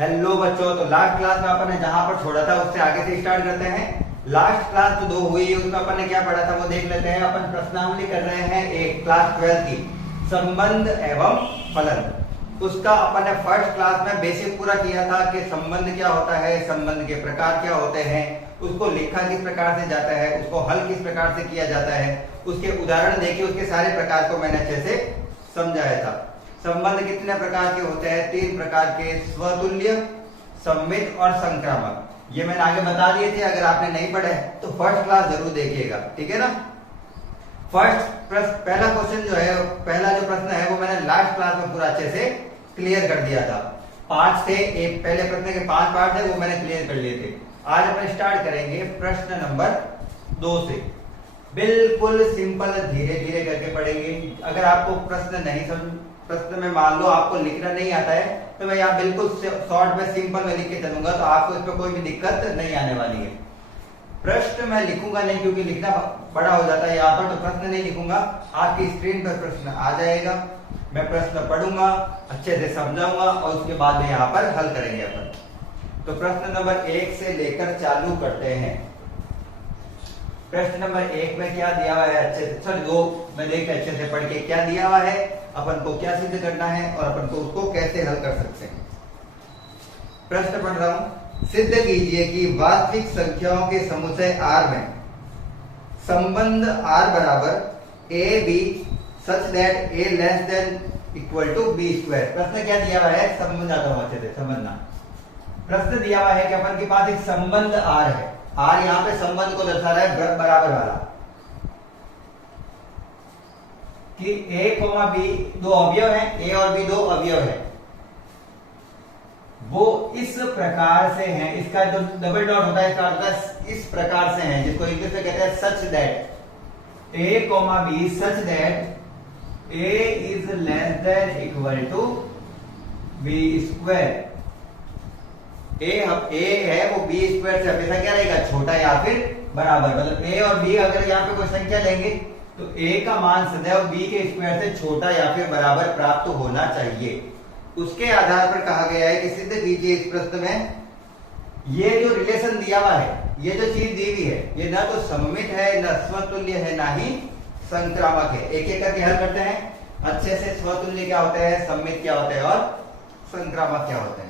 Hello बच्चों, तो last class में अपन ने जहां पर छोड़ा था उससे आगे से स्टार्ट करते हैं। लास्ट क्लास तो 2 हुई, उसमें अपन ने क्या पढ़ा था वो देख लेते हैं। अपन प्रश्नावली कर रहे हैं एक क्लास 12 की, संबंध एवं फलन। उसका अपन ने फर्स्ट क्लास में बेसिक पूरा किया था कि संबंध क्या होता है, संबंध के प्रकार क्या होते हैं, उसको लिखा किस प्रकार से जाता है, उसको हल किस प्रकार से किया जाता है, उसके उदाहरण देखिए, उसके सारे प्रकार को मैंने अच्छे से समझाया था। संबंध कितने प्रकार के होते हैं? 3 प्रकार के, स्वतुल्य, सममित और संक्रामक। ये मैंने आगे बता दिए थे, अगर आपने नहीं पढ़े तो फर्स्ट क्लास जरूर देखिएगा, ठीक है ना। पहला क्वेश्चन जो है, पहला जो प्रश्न है वो मैंने लास्ट क्लास में पूरा अच्छे से क्लियर कर दिया था। 5 थे, एक पहले प्रश्न के 5 पार्ट थे वो मैंने क्लियर कर लिए थे। आज अपन स्टार्ट करेंगे प्रश्न नंबर 2 से। बिल्कुल सिंपल, धीरे धीरे करके पढ़ेंगे। अगर आपको प्रश्न नहीं समझ, प्रश्न में मान लो आपको लिखना नहीं आता है तो मैं यहाँ बिल्कुल शॉर्ट में सिंपल में लिख के चलूंगा, तो आपको इस पर कोई भी दिक्कत नहीं आने वाली है। प्रश्न मैं लिखूंगा नहीं क्योंकि लिखना बड़ा हो जाता है यहाँ पर, तो प्रश्न नहीं लिखूंगा। आपकी स्क्रीन पर प्रश्न आ जाएगा, मैं प्रश्न पढ़ूंगा, अच्छे से समझाऊंगा और उसके बाद में यहाँ पर हल करेंगे अपन। तो प्रश्न नंबर 1 से लेकर चालू करते हैं। प्रश्न नंबर 1 में क्या दिया हुआ है, अच्छे से सॉरी 2 में देखते अच्छे से पढ़ के क्या दिया हुआ है, अपन को क्या सिद्ध करना है और अपन को उसको कैसे हल कर सकते हैं। प्रश्न पढ़ रहा हूं। सिद्ध कीजिए कि वास्तविक संख्याओं के समुच्चय R में संबंध R बराबर A B such that A less than equal to B square. प्रश्न क्या दिया हुआ है, समझाता हूं अच्छे से समझना। प्रश्न दिया हुआ है कि अपन के पास एक संबंध R है। R यहाँ पे संबंध को दर्शा रहा है बराबर वाला, कि a, b 2 अवयव हैं, a और b 2 अवयव है, वो इस प्रकार से हैं। इसका जो डबल डॉट होता है इसका अर्थ इस प्रकार से हैं, जिसको इंग्लिश में कहते हैं such that a, b such that a is less than equal to b square. a है वो b स्क्वायर से हमेशा क्या रहेगा, छोटा या फिर बराबर। मतलब a और b अगर यहाँ पे कोई संख्या लेंगे तो a का मान सदैव b के स्क्वायर से छोटा या फिर बराबर प्राप्त होना चाहिए। उसके आधार पर कहा गया है कि सिद्ध कीजिए इस प्रश्न में ये जो रिलेशन दिया हुआ है, ये जो चीज दी हुई है, ये ना तो सममित है, ना स्वतुल्य है, ना ही संक्रामक है। एक एक करके हल करते हैं अच्छे से। स्वतुल्य क्या होता है, सममित क्या होता है और संक्रामक क्या होता है।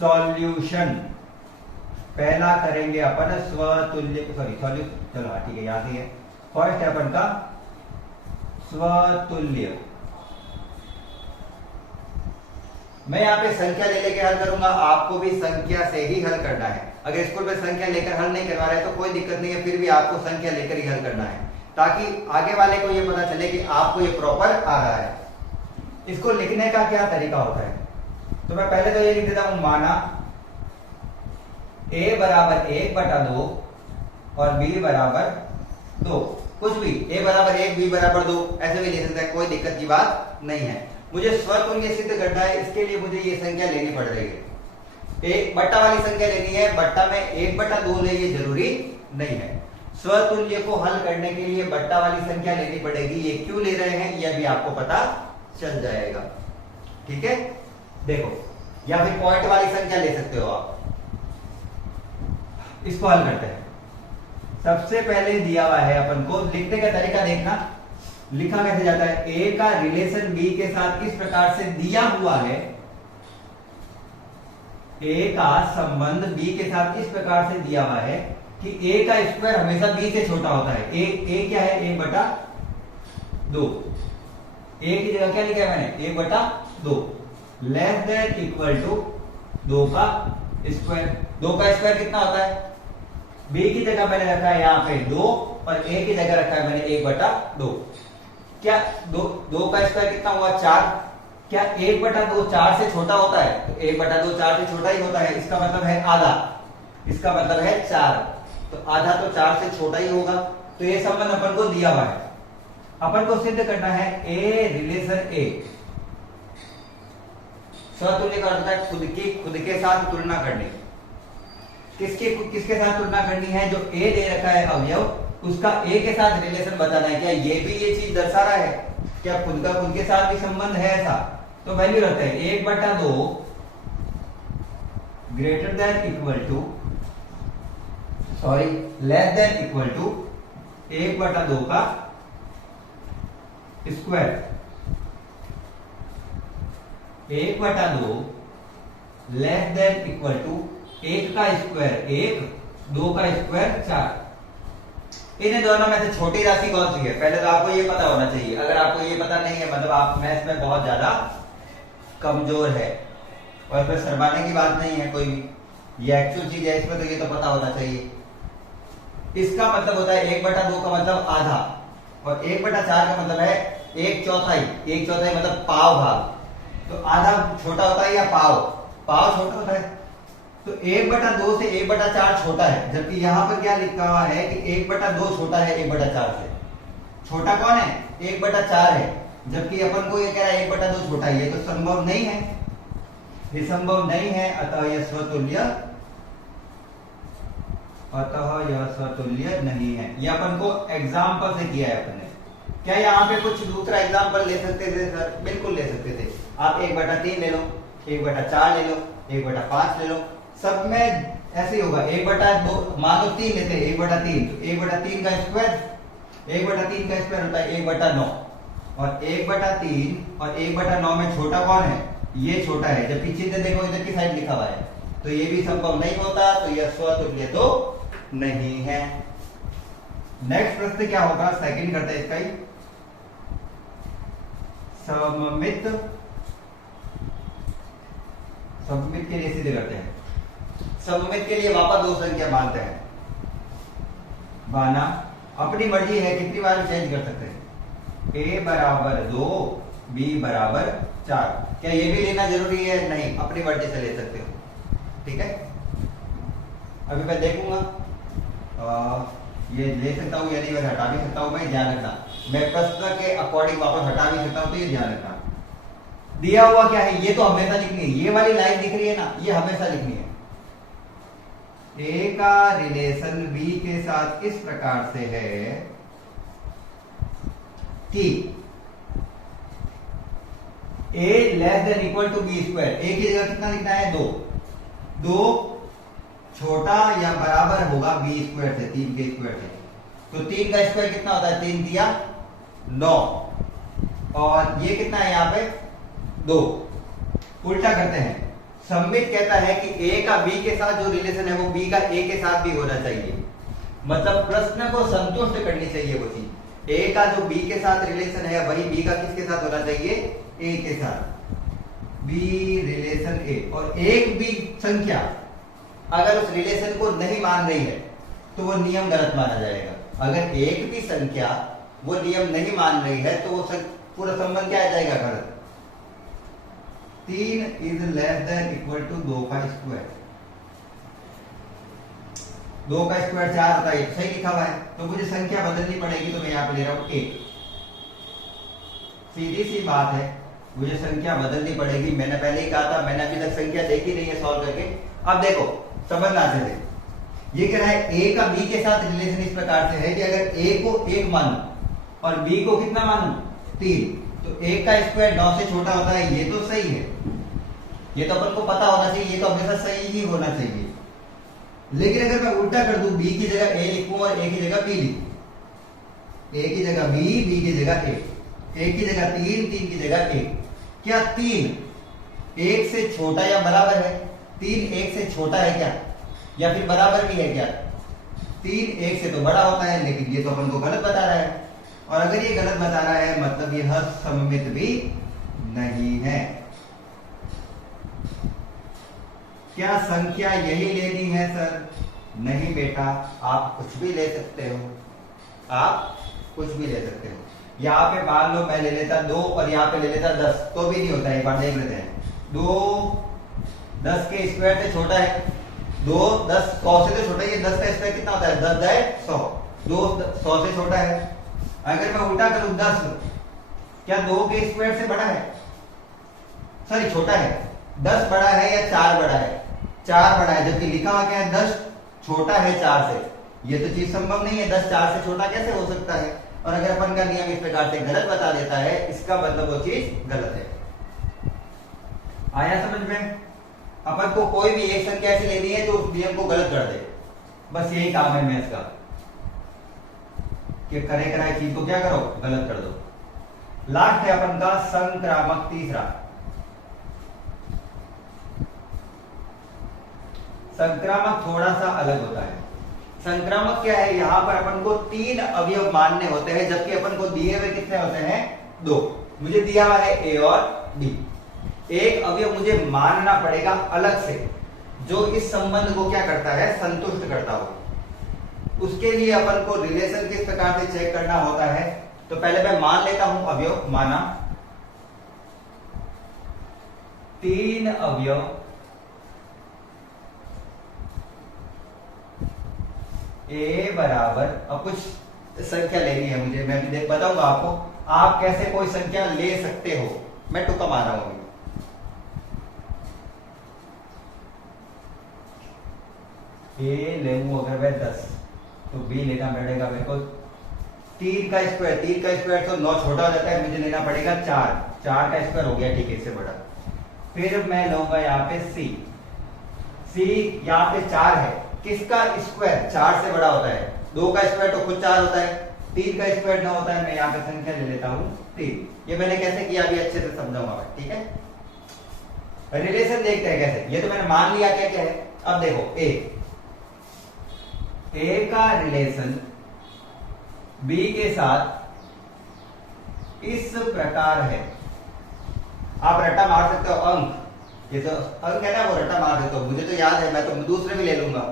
सॉल्यूशन पहला करेंगे अपन स्वतुल्य, सॉरी चलो हाँ ठीक है, याद ही है। फर्स्ट है अपन का स्वतुल्य। मैं यहाँ पे संख्या ले लेके हल करूंगा, आपको भी संख्या से ही हल करना है। अगर स्कूल में संख्या लेकर हल नहीं करवा रहे तो कोई दिक्कत नहीं है, फिर भी आपको संख्या लेकर ही हल करना है, ताकि आगे वाले को ये पता चले कि आपको ये प्रॉपर आ रहा है। इसको लिखने का क्या तरीका होता है, तो मैं पहले तो ये लिख देता हूं, माना a बराबर 1/2 और b बराबर 2, कुछ भी a बराबर 1 b बराबर 2 ऐसे भी लिख सकते हैं, कोई दिक्कत की बात नहीं है। मुझे स्वतुल्य सिद्ध करना है, इसके लिए मुझे ये संख्या लेनी पड़ रही है। एक बट्टा वाली संख्या लेनी है, बट्टा में 1/2 ले, ये जरूरी नहीं है। स्वतुल्य को हल करने के लिए बट्टा वाली संख्या लेनी पड़ेगी। ये क्यों ले रहे हैं यह भी आपको पता चल जाएगा, ठीक है। देखो, या फिर पॉइंट वाली संख्या ले सकते हो आप। इसको हल करते हैं। सबसे पहले दिया हुआ है अपन को, लिखने का तरीका देखना, लिखा कैसे जाता है। a का रिलेशन b के साथ किस प्रकार से दिया हुआ है, a का संबंध b के साथ इस प्रकार से दिया हुआ है कि a का स्क्वायर हमेशा b से छोटा होता है। a क्या है, 1/2। a की जगह क्या लिखा है मैंने, 1/2 लेस देन इक्वल टू 2 का स्क्वायर। 2 का स्क्वायर कितना होता है, b की जगह मैंने रखा है यहाँ पे 2 और a की जगह रखा है मैंने 1/2। क्या 2 का स्क्वायर कितना हुआ, 4। क्या 1/2 4 से छोटा होता है, तो 1/2 4 से छोटा ही होता है। इसका मतलब है आधा, इसका मतलब है 4, तो आधा तो 4 से छोटा ही होगा। तो ये संबंध अपन को दिया हुआ है, अपन को सिद्ध करना है a रिलेशन a। स्वतुल्य का अर्थ है खुद के साथ तुलना करनी। किसके साथ तुलना करनी है, जो a दे रखा है अवयव, उसका a के साथ रिलेशन बताना है। क्या ये भी ये चीज दर्शा रहा है, क्या खुद के साथ भी संबंध है ऐसा, तो वैल्यू रहता है 1/2 greater than equal to sorry less than equal to 1/2 का square. 1/2 less than equal to 1 का स्क्वायर 1, 2 का स्क्वायर 4। इन्हें दोनों में से छोटी राशि कौन सी है? पहले तो आपको ये पता होना चाहिए। अगर आपको ये पता नहीं है मतलब आप मैथ्स में बहुत ज्यादा कमजोर है, और फिर शर्माने की बात नहीं है कोई भी, ये एक्चुअल चीज है, इसमें तो ये तो पता होना चाहिए। इसका मतलब होता है 1/2 का मतलब आधा, और 1/4 का मतलब है 1/4। 1/4 मतलब पाव भाग। तो आधा छोटा होता है या पाव? पाव छोटा होता है। तो 1/2 से 1/4 छोटा है, जबकि यहां पर क्या लिखा हुआ है कि 1/2 छोटा है 1/4 से। छोटा कौन है? 1/4 है, जबकि अपन को ये कह रहा है 1/2 छोटा है। ये तो संभव नहीं है, ये संभव नहीं है, अतः यह स्वतुल्य नहीं है। ये अपन को एग्जाम्पल से किया है अपन ने। क्या यहाँ पे कुछ दूसरा एग्जाम्पल ले सकते थे सर? बिल्कुल ले सकते थे। आप 1/3 ले लो, 1/4 ले लो, 1/5 ले लो, सब में ऐसे ही होगा। 1/2 मान लो 3 लेते हैं, 1/3 तो 1/3 का स्क्वायर, 1/3 का स्क्वायर होता है 1/9, और 1/3 और 1/9 में छोटा कौन है? ये छोटा है, जबकि चिन्ह देखो इधर की साइड लिखा हुआ है, तो ये भी संभव नहीं होता, तो यह स्वतुल्य तो नहीं है। नेक्स्ट प्रश्न क्या होगा? सेकंड करते हैं इसका ही, सममित के लिए सीधे करते हैं। सममित के लिए वापस दो संख्या मानते हैं। माना अपनी मर्जी है, कितनी बार चेंज कर सकते हैं। a बराबर 2, b बराबर 4। क्या ये भी लेना जरूरी है? नहीं, अपनी मर्जी से ले सकते हो। ठीक है, अभी मैं देखूंगा ये ले सकता हूं या नहीं, मैं हटा भी सकता हूं। मैं ध्यान रखना, मैं प्रश्न के अकॉर्डिंग वापस हटा भी सकता हूं, तो ये ध्यान रखना। दिया हुआ क्या है? ये तो हमेशा लिखनी है, ये वाली लाइन दिख रही है ना, ये हमेशा लिखनी है। ए का रिलेशन बी के साथ इस प्रकार से है कि A less than equal to B square. A की जगह कितना लिखना है? 2। 2 छोटा या बराबर होगा बी स्क्वायर से, 3 के स्क्वायर से। तो 3 का स्क्वायर कितना होता है? 3 दिया 9, और ये कितना है यहाँ पे? 2। उल्टा करते हैं। सममित कहता है कि ए का बी के साथ जो रिलेशन है वो बी का ए के साथ भी होना चाहिए, मतलब प्रश्न को संतुष्ट करनी चाहिए वो चीज। ए का जो बी के साथ रिलेशन है वही बी का किसके साथ होना चाहिए? ए के साथ। बी रिलेशन ए, और एक भी संख्या अगर उस रिलेशन को नहीं मान रही है तो वो नियम गलत माना जाएगा। अगर एक भी संख्या वो नियम नहीं मान रही है तो वो पूरा संबंध क्या आ जाएगा? गलत। 3 is less than equal to 2 का स्क्वायर। 2 का स्क्वायर 4 होता है, सही लिखा हुआ है, तो मुझे संख्या बदलनी पड़ेगी, तो मैं यहां पे ले रहा हूं 1। सीधी सी बात है, मुझे संख्या बदलनी पड़ेगी। मैंने पहले ही कहा था, मैंने अभी तक संख्या देखी नहीं है सॉल्व करके। अब देखो समझना चाहिए, ये कह रहा है ए का बी के साथ रिलेशन इस प्रकार से है कि अगर ए को 1 मानूं और बी को कितना मानूं? 3, तो 1 का स्क्वायर 9 से छोटा होता है। ये तो सही है, ये तो अपन को पता होना चाहिए, ये तो हमेशा सही ही होना चाहिए। लेकिन अगर मैं उल्टा कर दूं, बी की जगह ए लिखूं और ए की जगह बी लिखूं, ए की जगह बी, बी की जगह ए की जगह 3, 3 की जगह 1, क्या 3 1 से छोटा या बराबर है? 3 1 से छोटा है क्या, या फिर बराबर भी है क्या? 3 1 से तो बड़ा होता है, लेकिन ये तो अपन को गलत बता रहा है। और अगर ये गलत बता रहा है मतलब यह सममित भी नहीं है। क्या संख्या यही लेनी है सर? नहीं बेटा, आप कुछ भी ले सकते हो, आप कुछ भी ले सकते हो। यहाँ पे मान लो मैं ले लेता 2 और यहाँ पे ले लेता 10, तो भी नहीं होता। एक बार देख लेते हैं। 2 10 के स्क्वायर से छोटा है, 2 10 100 से तो छोटा है। ये 10 का स्क्वायर कितना होता है? 10 जाए 100, 2 100 से छोटा है। अगर मैं उल्टा करूं 10, क्या 2 के स्क्वायर से बड़ा है? सॉरी छोटा है। 10 बड़ा है या 4 बड़ा है? 4 बड़ा है, जबकि लिखा हुआ क्या है? 10 छोटा है 4 से। ये तो चीज संभव नहीं है, 10 4 से छोटा कैसे हो सकता है? और अगर अपन का नियम इस प्रकार से गलत बता देता है, इसका मतलब वो चीज गलत है। आया समझ में? अपन को कोई भी एक संख्या ऐसी लेनी है जो उस नियम को गलत कर दे, बस यही काम है मैथ्स का कि करे कराए चीज को क्या करो, गलत कर दो। लास्ट है अपन का संक्रामक तीसरा। संक्रामक थोड़ा सा अलग होता है। संक्रामक क्या है, यहां पर अपन को 3 अवयव मानने होते हैं, जबकि अपन को दिए हुए कितने होते हैं, 2। मुझे दिया हुआ है ए और बी, एक अवयव मुझे मानना पड़ेगा अलग से जो इस संबंध को क्या करता है, संतुष्ट करता हो। उसके लिए अपन को रिलेशन किस प्रकार से चेक करना होता है, तो पहले मैं मान लेता हूं अवयव, माना 3 अवयव ए बराबर, अब कुछ संख्या लेनी है मुझे, मैं भी बताऊंगा आपको आप कैसे कोई संख्या ले सकते हो, मैं तुक्का मार रहा हूं। ए लेंगे अगर मैं 10 तो बी लेना पड़ेगा मेरे को 3 का स्क्वायर, 3 का स्क्वायर तो 9 छोटा हो जाता है, मुझे लेना पड़ेगा 4, 4 का स्क्वायर हो गया, ठीक है, इससे बड़ा। फिर मैं लूंगा यहाँ पे सी, सी यहाँ पे 4 है, किसका स्क्वायर 4 से बड़ा होता है, 2 का स्क्वायर तो खुद 4 होता है, 3 का स्क्वायर 9 होता है, मैं यहाँ पे संख्या ले लेता हूँ 3। ये मैंने कैसे किया अभी अच्छे से समझाऊंगा, ठीक है। रिलेशन देखते हैं कैसे, ये तो मैंने मान लिया क्या क्या है। अब देखो ए का रिलेशन बी के साथ इस प्रकार है, आप रट्टा मार सकते हो, अंक, ये तो अंक है ना, वो रट्टा मार सकते हो, मुझे तो याद है, मैं तो दूसरे भी ले लूंगा,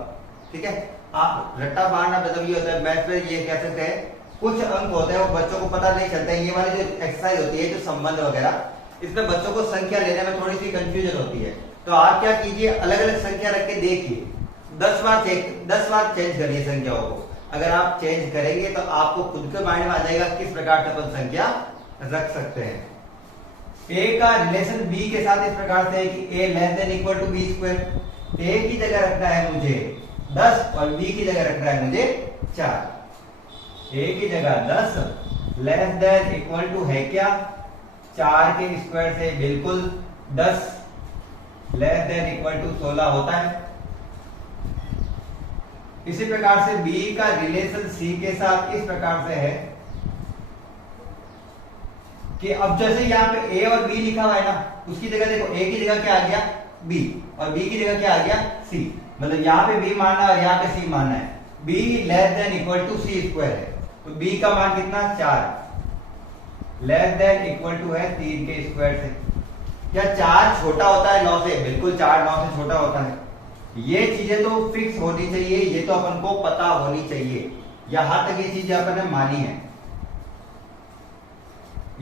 ठीक है। आप रट्टा मारना मतलब ये होता है, मैथ में ये कह सकते हैं कुछ अंक होते हैं वो बच्चों को पता नहीं चलता है। ये वाली जो एक्सरसाइज होती है, जो संबंध वगैरह, इसमें बच्चों को संख्या लेने में थोड़ी सी कंफ्यूजन होती है। तो आप क्या कीजिए, अलग अलग संख्या रख के देखिए, 10 बार चेंज करिए संख्याओं को। अगर आप चेंज करेंगे तो आपको खुद के माइंड में आ जाएगा किस प्रकार से अपन संख्या रख सकते हैं। ए का रिलेशन बी के साथ इस प्रकार से है कि A less than equal to B square. A की जगह रखना है मुझे 10 और बी की जगह रखना है मुझे 4। ए की जगह 10 लेस देन इक्वल टू है क्या, 4 के स्क्वायर से बिल्कुल 10 लेस देन इक्वल टू 16 होता है। इसी प्रकार से B का रिलेशन C के साथ इस प्रकार से है कि अब जैसे यहाँ पे A और B लिखा हुआ है ना, उसकी जगह देखो A की जगह क्या आ गया B और B की जगह क्या आ गया C, मतलब यहाँ पे B मानना है और यहाँ पे C मानना है। B less than equal to C square है, तो B का मान कितना 4 लेस देन इक्वल टू है 3 के स्क्वायर से। क्या 4 छोटा होता है 9 से? बिल्कुल 4 9 से छोटा होता है। ये चीजें तो फिक्स होनी चाहिए, ये तो अपन को पता होनी चाहिए, यहां तक ये चीजें अपन ने मानी है,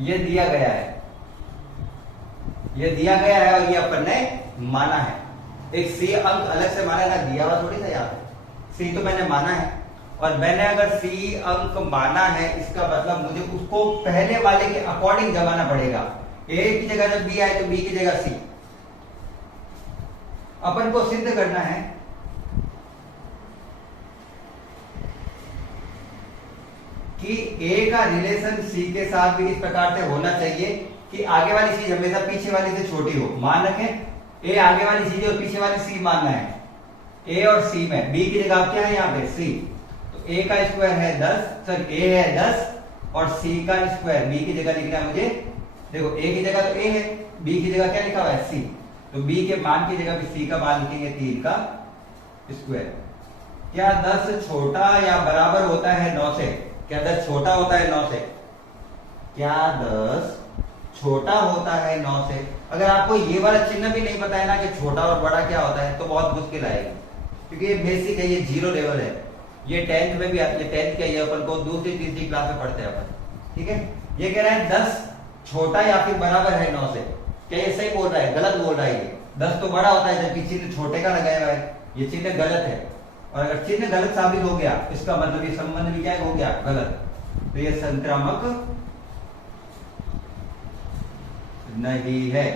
ये दिया गया है, ये दिया गया है और ये अपन ने माना है। एक सी अंक अलग से माना ना, दिया हुआ थोड़ी था यहाँ पे, सी तो मैंने माना है, और मैंने अगर सी अंक माना है इसका मतलब मुझे उसको पहले वाले के अकॉर्डिंग जमाना पड़ेगा। ए की जगह जब बी आए तो बी की जगह सी। अपन को सिद्ध करना है कि A का रिलेशन C के साथ भी इस प्रकार से होना चाहिए कि आगे वाली चीज हमेशा पीछे वाली से छोटी हो। मान रखें A आगे वाली चीज और पीछे वाली C मानना है, A और C में B की जगह क्या है यहाँ पे C, तो A का स्क्वायर है 10, सॉरी A है 10 और C का स्क्वायर B की जगह लिखना है मुझे। देखो A की जगह तो A है, B की जगह क्या लिखा हुआ है C, तो B के मान की जगह भी C का मान लिखेंगे 3 का स्क्वायर। क्या 10 छोटा या बराबर होता है 9 से? क्या 10 छोटा होता है 9 से? क्या 10 छोटा होता है 9 से? अगर आपको ये वाला चिन्ह भी नहीं पता है ना कि छोटा और बड़ा क्या होता है, तो बहुत मुश्किल आएगी, क्योंकि ये बेसिक है, ये 0 लेवल है, ये 10th में भी आती है, 10th क्या, ये अपन को दूसरी तीसरी क्लास में पढ़ते हैं अपन, ठीक है। ये कह रहा है 10 छोटा या फिर बराबर है 9 से। क्या ये सही बोल रहा है? गलत बोल रहा है। ये 10 तो बड़ा होता है जबकि चिन्ह छोटे का लगाया हुआ है, ये चिन्ह गलत है, और अगर चिन्ह गलत साबित हो गया इसका मतलब ये संबंध भी क्या हो गया, गलत, तो ये संक्रामक नहीं है।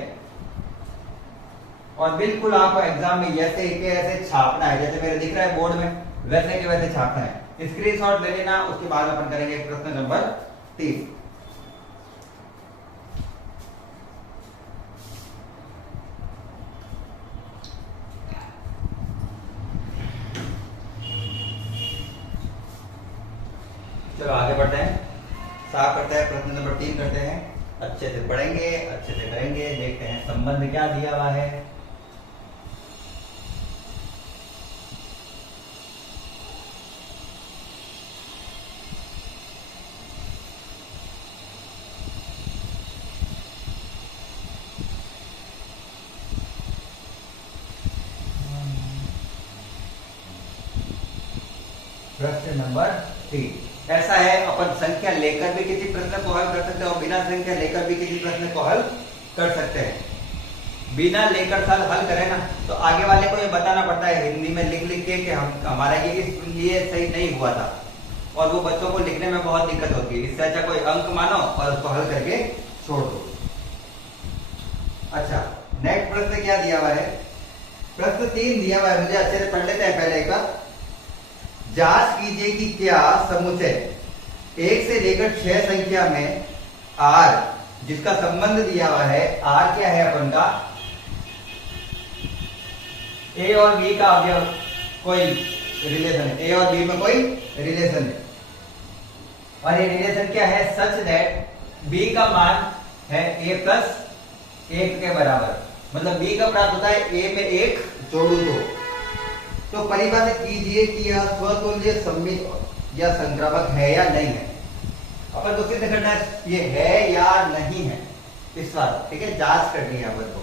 और बिल्कुल आपको एग्जाम में ऐसे ऐसे छापना है, जैसे मेरे दिख रहा है बोर्ड में, वैसे के वैसे छापना है। स्क्रीनशॉट ले लेना, उसके बाद अपन करेंगे प्रश्न नंबर 30। चलो आगे बढ़ते हैं। साफ करते हैं, प्रश्न नंबर 3 करते हैं। अच्छे से पढ़ेंगे, अच्छे से करेंगे। देखते हैं संबंध क्या दिया हुआ है। प्रश्न नंबर 3 ऐसा है, अपन संख्या लेकर भी किसी प्रश्न को हल कर सकते हैं और बिना संख्या लेकर भी किसी प्रश्न को हल कर सकते हैं। बिना लेकर हल करें ना तो आगे वाले को ये बताना पड़ता है हिंदी में लिख लिख के कि हमारा ये इसलिए सही नहीं हुआ था, और वो बच्चों को लिखने में बहुत दिक्कत होती है। इससे अच्छा कोई अंक मानो और उसको हल करके छोड़ दो। अच्छा, नेक्स्ट प्रश्न क्या दिया हुआ है? प्रश्न 3 दिया हुआ है, मुझे अच्छे से पढ़ लेते हैं पहले एक बार। जांच कीजिए कि क्या समुच्चय 1 से लेकर 6 संख्या में r जिसका संबंध दिया हुआ है, r क्या है अपन का, a और b का अवयव कोई रिलेशन है, a और b में कोई रिलेशन है, और ये रिलेशन क्या है, सच दैट b का मान है a प्लस 1 के बराबर। मतलब b का प्राप्त होता है a में 1 जोड़ू 2। तो परिभाषित कीजिए कि यह स्वतुल्य सममित या संक्रामक है या नहीं है। अपन को सिद्ध करना है ये है या नहीं है इस बार, ठीक है। जांच करनी है अपन को।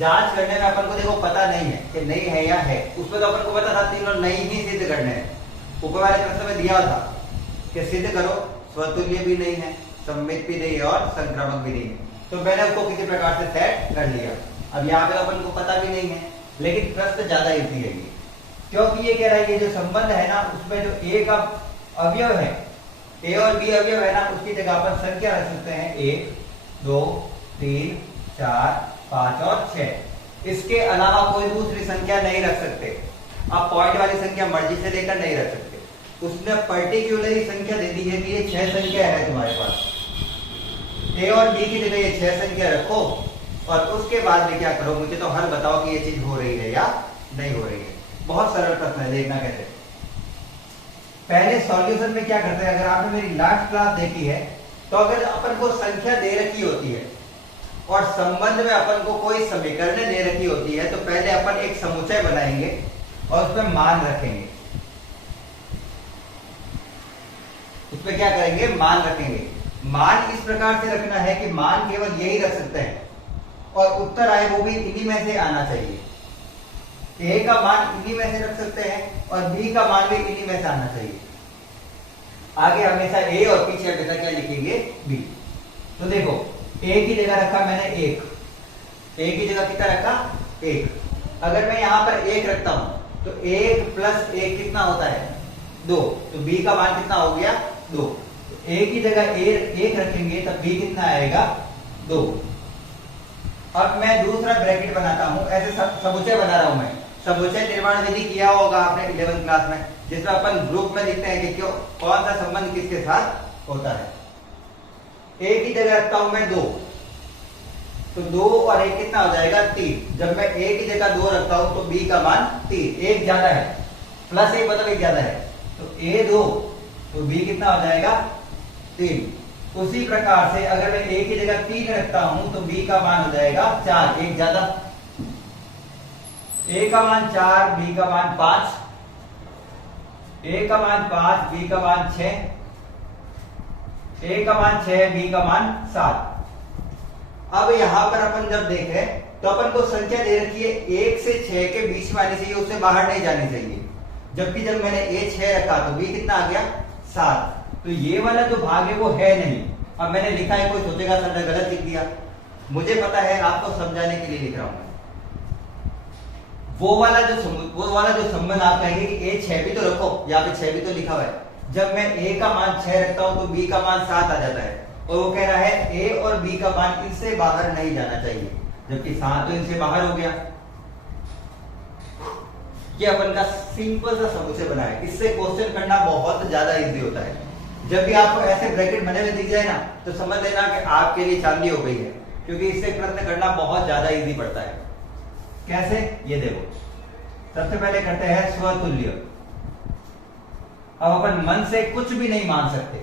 जांच करने में अपन को देखो पता नहीं है कि नहीं है या है, उसमें तो अपन को पता था तीनों नहीं ही सिद्ध करने हैं। ऊपर वाले प्रश्न में दिया था कि सिद्ध करो, स्वतुल्य भी नहीं है, सममित भी नहीं है और संक्रामक भी नहीं है। तो मैंने उसको किसी प्रकार से सेट कर लिया। अब यहाँ पे अपन को पता भी नहीं है, लेकिन प्रश्न ज्यादा इजी है क्योंकि ये कह रहा है ये जो संबंध है ना उसमें जो a का अवयव है, a और b अवयव है ना, उसकी जगह अपन संख्या रख सकते हैं 1 2 3 4 5 और 6। इसके अलावा कोई दूसरी संख्या नहीं रख सकते। आप पॉइंट वाली संख्या मर्जी से लेकर नहीं रख सकते। उसने पर्टिकुलरली संख्या दे दी है कि ये 6 संख्या है तुम्हारे पास, a और b की जगह ये 6 संख्या रखो और उसके बाद में क्या करो, मुझे तो हल बताओ कि ये चीज हो रही है या नहीं हो रही है। बहुत सरल प्रश्न है, देखना कैसे। पहले सॉल्यूशन में क्या करते हैं, अगर आपने मेरी लास्ट क्लास देखी है तो अगर अपन को संख्या दे रखी होती है और संबंध में अपन को कोई समीकरण दे रखी होती है तो पहले अपन एक समुच्चय बनाएंगे और उसमें मान रखेंगे। उसमें क्या करेंगे, मान रखेंगे। मान इस प्रकार से रखना है कि मान केवल यही रख सकते हैं और उत्तर आए वो भी इन्हीं में से आना चाहिए। a का मान इन्हीं में से रख सकते हैं और b का मान भी इन्हीं में से आना चाहिए। आगे हमेशा a और पीछे हमेशा क्या लिखेंगे, b। तो देखो a की जगह रखा मैंने 1, a की जगह कितना रखा 1। अगर मैं यहां पर 1 रखता हूं तो 1 प्लस 1 कितना होता है 2, तो b का मान कितना हो गया 2। तो a की जगह 1 रखेंगे तब b कितना आएगा 2। अब मैं दूसरा ब्रैकेट बनाता हूं, ऐसे समुच्चय बना रहा हूं मैं। समुच्चय निर्माण विधि किया होगा आपने 11th क्लास में, जिसमें अपन ग्रुप में लिखते हैं कि क्यों कौन सा संबंध किसके साथ होता है। a की जगह रखता हूं मैं 2, तो 2 और 1 कितना हो जाएगा 3। जब मैं a की जगह 2 रखता हूं तो b का मान 3, 1 ज्यादा है, प्लस 1 मतलब 1 ज्यादा है, तो a 2 तो b कितना हो जाएगा 3। उसी प्रकार से अगर मैं a की जगह 3 रखता हूं तो b का मान हो जाएगा 4, 1 ज्यादा। a का मान 4, b का मान 5, a का मान 5, b का मान 6, a का मान 6, b का मान 7। अब यहां पर अपन जब देखें तो अपन को संख्या दे रखी है 1 से 6 के बीच में आनी चाहिए, उससे बाहर नहीं जानी चाहिए। जबकि जब मैंने a 6 रखा तो b कितना आ गया 7। तो ये वाला जो भाग है वो है नहीं। अब मैंने लिखा है, कोई सोचेगा सर ने गलत लिख दिया, मुझे पता है आपको समझाने के लिए लिख रहा हूं। वो वाला जो संबंध आप कहेंगे कि a 6 भी तो रखो, यहाँ पे 6 भी तो लिखा हुआ है। जब मैं a का मान 6 रखता हूं तो b का मान 7 आ जाता है, और वो कह रहा है a और b का मान इनसे बाहर नहीं जाना चाहिए, जबकि 7 तो इनसे बाहर हो गया। ये अपन का सिंपल सा समुच्चय बना है। इससे क्वेश्चन करना बहुत ज्यादा इजी होता है। जब भी आपको ऐसे ब्रैकेट बने हुए दिख जाए ना तो समझ लेना कि आपके लिए चांदी हो गई है, क्योंकि इससे प्रश्न करना बहुत ज्यादा इजी पड़ता है। कैसे, ये देखो। सबसे पहले करते हैं स्वतुल्य। अब अपन मन से कुछ भी नहीं मान सकते,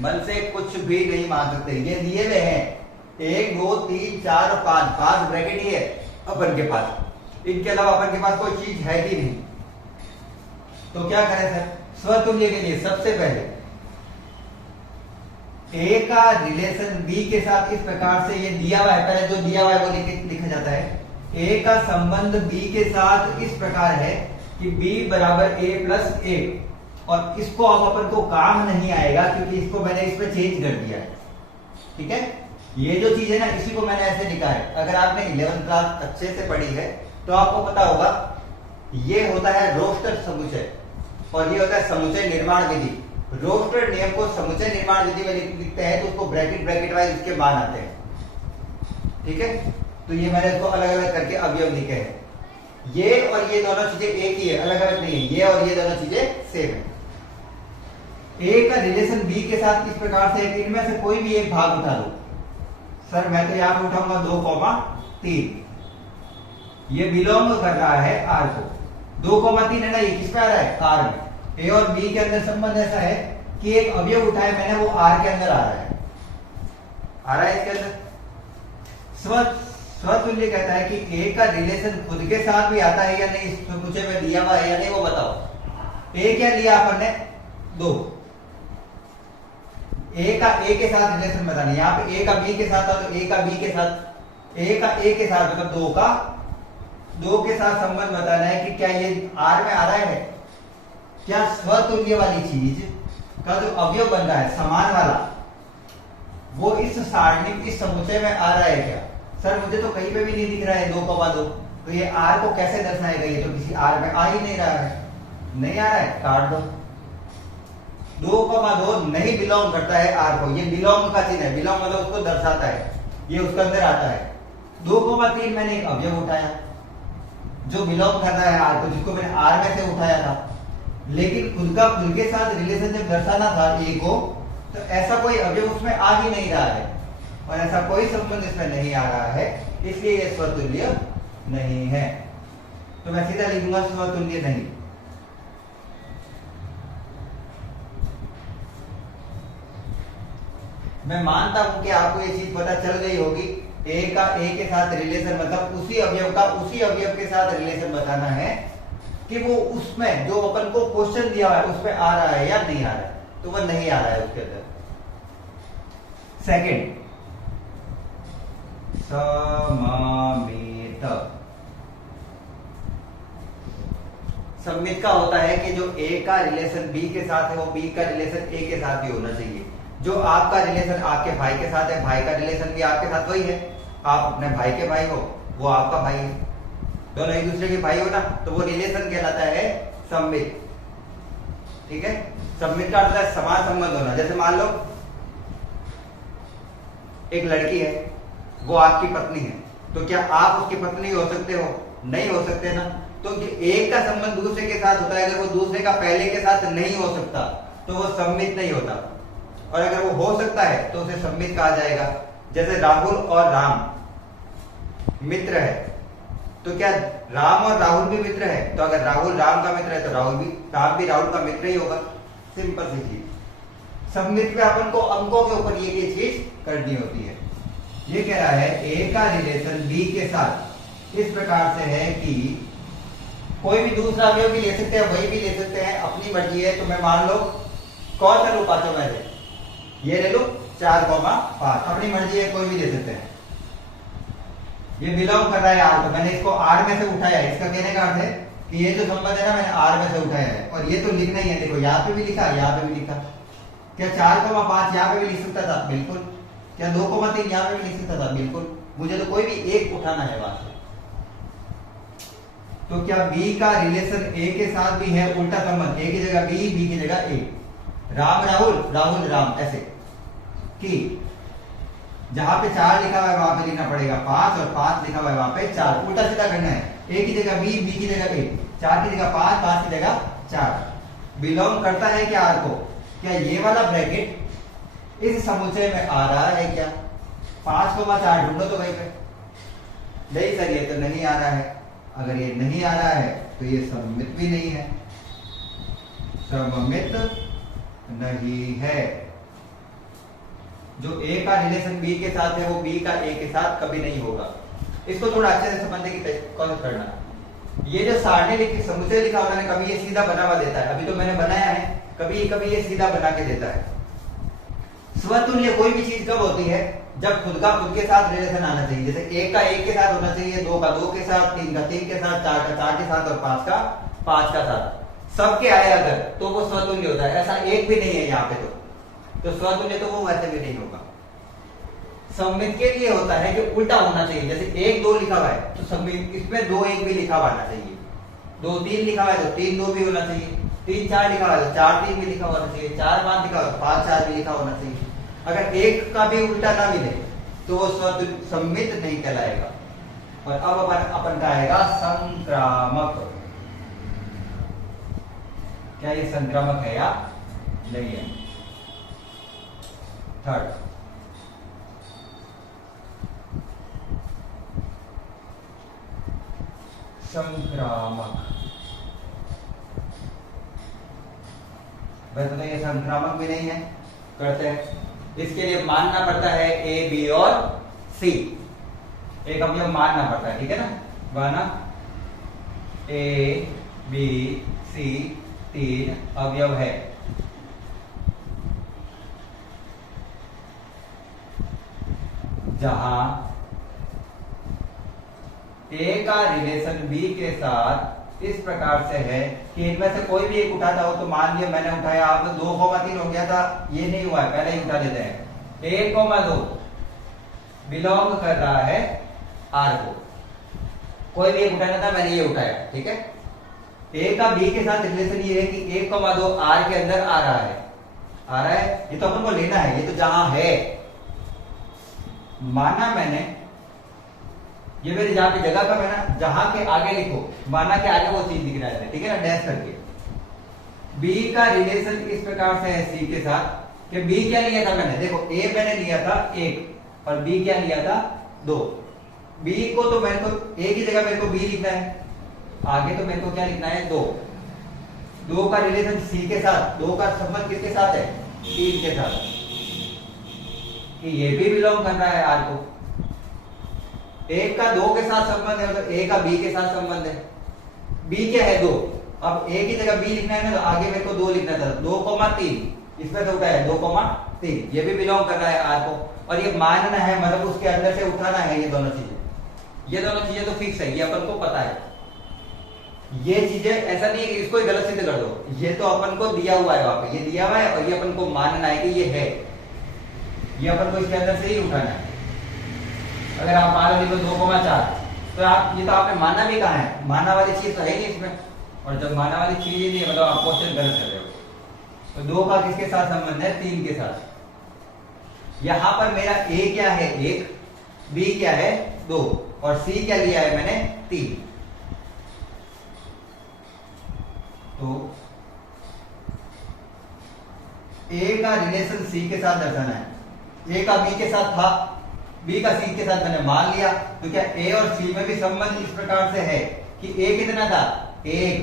मन से कुछ भी नहीं मान सकते। ये दिए हुए हैं 1 2 3 4 और 5 ब्रैकेट ही है अपन के पास, इनके अलावा अपन के पास कोई चीज है ही नहीं। तो क्या करें सर? स्वतुल्य के लिए सबसे पहले ए का रिलेशन बी के साथ इस प्रकार से ये दिया हुआ है, पहले जो दिया हुआ है वो लिखा जाता है। ए का संबंध बी के साथ इस प्रकार है कि b बराबर a प्लस ए, और इसको अब अपन को काम नहीं आएगा क्योंकि इसको मैंने इसमें चेंज कर दिया है। ठीक है, ये जो चीज है ना इसी को मैंने ऐसे लिखा है। अगर आपने 11th क्लास अच्छे से पढ़ी है तो आपको पता होगा ये होता है रोस्टर समुच्चय और ये होता है समुच्चय निर्माण विधि। रोस्टर नियम को समुच्चय निर्माण विधि में लिखते हैं तो उसको ब्रैकेट ब्रैकेट वाइज इसके मान आते हैं। ठीक है, तो ये मैंने इसको अलग अलग करके अवयव लिखे हैं। ये और ये दोनों चीजें एक ही है, अलग अलग नहीं है। ये और ये दोनों चीजें सेम है। ए का रिलेशन बी के साथ इस प्रकार से कि इनमें से कोई भी एक भाग उठा लो। सर मैं तो यहां पे उठाऊंगा 2,3। ये बिलोंग कर रहा है आर को। 2,3 है ना, ये किस पे आ रहा है? आर में। ए और बी के अंदर संबंध ऐसा है कि एक अवयव उठाए मैंने, वो आर के अंदर आ रहा है, इसके अंदर। स्वतुल्य कहता है कि ए का रिलेशन खुद के साथ भी आता है या नहीं, समुच्चय में दिया हुआ है या नहीं वो बताओ। ए क्या लिया अपन ने? 2। ए का ए के साथ रिलेशन बताना, यहाँ पे ए का बी के साथ था तो ए का बी के साथ, ए का ए के साथ मतलब 2 का 2 के साथ संबंध बताना है कि क्या ये आर में आ रहा है। क्या स्वतुल्य वाली चीज का जो अवयव बन रहा है समान वाला, वो इस सारणी इस समुच्चय में आ रहा है क्या? सर मुझे तो कहीं पे भी नहीं दिख रहा है 2,2, तो ये आर को कैसे दर्शाएगा? ये तो किसी आर में आ ही नहीं रहा है, नहीं आ रहा है, काट दो। 2,2 नहीं बिलोंग करता है आर को, ये बिलोंग का चिन्ह है, बिलोंग मतलब उसको दर्शाता है, ये उसके अंदर आता है। 2,3 मैंने एक अवयव उठाया जो बिलोंग कर रहा है आर को, जिसको मैंने आर में से उठाया था, लेकिन खुद के साथ रिलेशन जब दर्शाना था ए को, तो ऐसा कोई अवयव उसमें आ ही नहीं रहा है और ऐसा कोई संबंध इसमें नहीं आ रहा है, इसलिए ये स्वतुल्य नहीं है। तो मैं सीधा लिखूंगा स्वतुल्य नहीं। मैं मानता हूं कि आपको ये चीज पता चल गई होगी। ए का ए के साथ रिलेशन मतलब उसी अवयव का उसी अवयव के साथ रिलेशन बताना है कि वो उसमें जो अपन को क्वेश्चन दिया हुआ है उसमें आ रहा है या नहीं आ रहा है, तो वो नहीं आ रहा है उसके अंदर। सेकंड, सममित। सममित का होता है कि जो ए का रिलेशन बी के साथ है वो बी का रिलेशन ए के साथ भी होना चाहिए। जो आपका रिलेशन आपके भाई के साथ है, भाई का रिलेशन भी आपके साथ वही है। आप अपने भाई के भाई हो, वो आपका भाई है, दोनों एक दूसरे के भाई हो ना, तो वो रिलेशन कहलाता है सममित। ठीक है, सममित का अर्थ है समान संबंध होना। जैसे मान लो एक लड़की है, वो आपकी पत्नी है, तो क्या आप उसकी पत्नी हो सकते हो? नहीं हो सकते ना। तो एक का संबंध दूसरे के साथ होता है, अगर वो दूसरे का पहले के साथ नहीं हो सकता तो वो सममित नहीं होता, और अगर वो हो सकता है तो उसे सममित कहा जाएगा। जैसे राहुल और राम मित्र है, तो क्या राम और राहुल भी मित्र है? तो अगर राहुल राम का मित्र है तो राम भी राहुल का मित्र ही होगा। सिंपल सी चीज। सममित पे अपन को अंकों के ऊपर ये चीज करनी होती है। ये कह रहा है ए का रिलेशन बी के साथ इस प्रकार से है कि कोई भी दूसरा अवयव भी ले सकते हैं, वही भी ले सकते हैं, अपनी मर्जी है। तो मैं मान लो कौन सा लो पांचों में से, ये ले लो 4,5, अपनी मर्जी है, कोई भी ले सकते हैं। ये बिलोंग कर रहा है आर को, मैंने इसको आर में से उठाया है। इसका कहने का अर्थ है कि ये जो संबंध है ना मैंने आर में से उठाया है, और ये तो लिखना ही है। देखो यहाँ पे भी लिखा, यहाँ पे भी लिखा। क्या 4,5 यहाँ पे भी लिख सकता था? बिल्कुल। क्या 2,3 यहाँ पे भी लिख सकता था? बिल्कुल। मुझे तो कोई भी एक उठाना है वहां से। तो क्या बी का रिलेशन ए के साथ भी है उल्टा संबंध, ए की जगह बी की जगह ए, राम राहुल राहुल राम, ऐसे कि जहां पे 4 लिखा हुआ है वहां पे लिखना पड़ेगा 5, और 5 लिखा हुआ है वहां पे 4, उल्टा सीधा करना है। ए की जगह बी की जगह ए, 4 की जगह 5, 5 की जगह 4। बिलोंग करता है क्या आर को? क्या ये वाला ब्रैकेट इस समुच्चय में आ रहा है क्या? 5,4 ढूंढो तो कहीं पे। नहीं सर ये तो नहीं आ रहा है। अगर ये नहीं आ रहा है तो ये सममित भी नहीं है। सममित नहीं है। जो ए का रिलेशन बी के साथ है वो बी का ए के साथ कभी नहीं होगा। इसको थोड़ा अच्छे से समझने की कोशिश करना। ये जो सारणी लिखी समुच्चय लिखा होता है कभी ये सीधा बना हुआ देता है, अभी तो मैंने बनाया है, कभी कभी ये सीधा बना के देता है। स्वतुल्य कोई भी चीज कब होती है? जब खुद का खुद के साथ रिलेशन आना चाहिए। जैसे एक का एक के साथ होना चाहिए, दो का दो के साथ, तीन का तीन के साथ, चार का चार के साथ और पांच का पांच का साथ सबके आए अगर तो वो स्वतुल्य होता है। ऐसा एक भी नहीं है यहाँ पे तो स्वतुल्य तो वो वैसे भी नहीं होगा। सममित के लिए होता है कि उल्टा होना चाहिए। जैसे एक दो लिखा हुआ है तो सममित इसमें दो एक भी लिखा हुआ आना चाहिए। दो तीन लिखा हुआ है तो तीन दो भी होना चाहिए। तीन चार लिखा हुआ है तो चार तीन भी लिखा होना चाहिए। चार पांच लिखा हुआ है तो पांच चार भी लिखा होना चाहिए। अगर एक का भी उल्टा ना मिले तो वो सममित नहीं कहलाएगा। और अब अपन का आएगा संक्रामक। क्या ये संक्रामक है या नहीं है? थर्ड, संक्रामक। वैसे तो ये संक्रामक भी नहीं है। करते हैं, इसके लिए मानना पड़ता है ए बी और सी। एक अवयव मानना पड़ता है, ठीक है ना? माना ए बी सी तीन अवयव है। जहां ए का रिलेशन बी के साथ इस प्रकार से है कि इनमें से कोई भी एक उठाता हो, तो मान लिया मैंने उठाया, आप 2,3 हो गया था, ये नहीं हुआ है, पहले ही उठा देते हैं। 1,2 बिलोंग कर रहा है आर को। कोई भी एक उठाना था, मैंने ये उठाया, ठीक है। ए का बी के साथ रिलेशन ये है कि 1,2 आर के अंदर आ रहा है। आ रहा है, ये तो अपन को लेना है, ये तो जहां है माना मैंने, ये मेरी जहां पे जगह कम है ना, जहां के आगे लिखो, माना के आगे वो चीज दिख रहा है, ठीक है ना, डैश करके। बी का रिलेशन इस प्रकार से है सी के साथ कि बी क्या लिया था मैंने, देखो ए मैंने लिया था 1 और बी क्या लिया था 2। बी को तो मेरे को ए की जगह मेरे को बी लिखना है, आगे तो मेरे को क्या लिखना है 2। 2 का रिलेशन सी के साथ, 2 का संबंध किसके साथ है, 3 के साथ, कि ये भी बिलोंग कर रहा है आर को। 1 का 2 के साथ संबंध है, मतलब ए का बी के साथ संबंध है। बी क्या है 2, अब ए की जगह बी लिखना है ना, तो आगे मेरे को 2 लिखना था, 2,3 इसमें से उठा है 2,3, ये भी बिलोंग कर रहा है आर को। और ये मानना है, मतलब उसके अंदर से उठाना है ये दोनों चीजें। ये दोनों चीजें तो फिक्स है, ये अपन को पता है। ये चीजें ऐसा नहीं है कि इसको गलत सिद्ध कर दो, ये तो अपन को दिया हुआ है वहां पे, ये दिया हुआ है और ये अपन को मानना है कि ये है, ये अपन को इसके अंदर से ही उठाना है। अगर आप मान लीजिए 2,4, तो आप ये तो आपने माना भी कहा है, माना वाली चीज तो है नहीं इसमें। और जब माना वाली चीज ही नहीं है, मतलब आप क्वेश्चन गलत कर रहे हो। तो 2 का किसके साथ संबंध है, 3 के साथ। यहां पर मेरा ए क्या है 1, बी क्या है 2 और सी क्या लिया है मैंने 3। तो ए का रिलेशन सी के साथ दर्शाना है। ए का बी के साथ था, बी का सी के साथ मैंने मान लिया, तो क्या ए और सी में भी संबंध इस प्रकार से है कि ए कितना था 1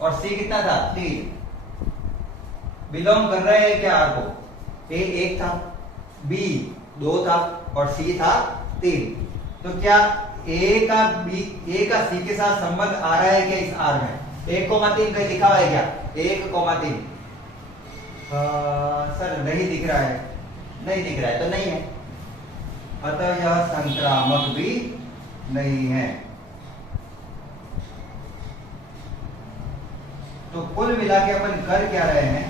और सी कितना था 3। बिलोंग कर रहे हैं क्या आर को, ए 1 था, बी 2 था और सी था 3। तो क्या ए का सी के साथ संबंध आ रहा है क्या इस आर में? 1,3 कहीं लिखा हुआ है क्या, 1,3? सर नहीं दिख रहा है, नहीं दिख रहा है तो नहीं है, अतः यह संक्रामक भी नहीं है। तो कुल मिला के अपन कर क्या रहे हैं,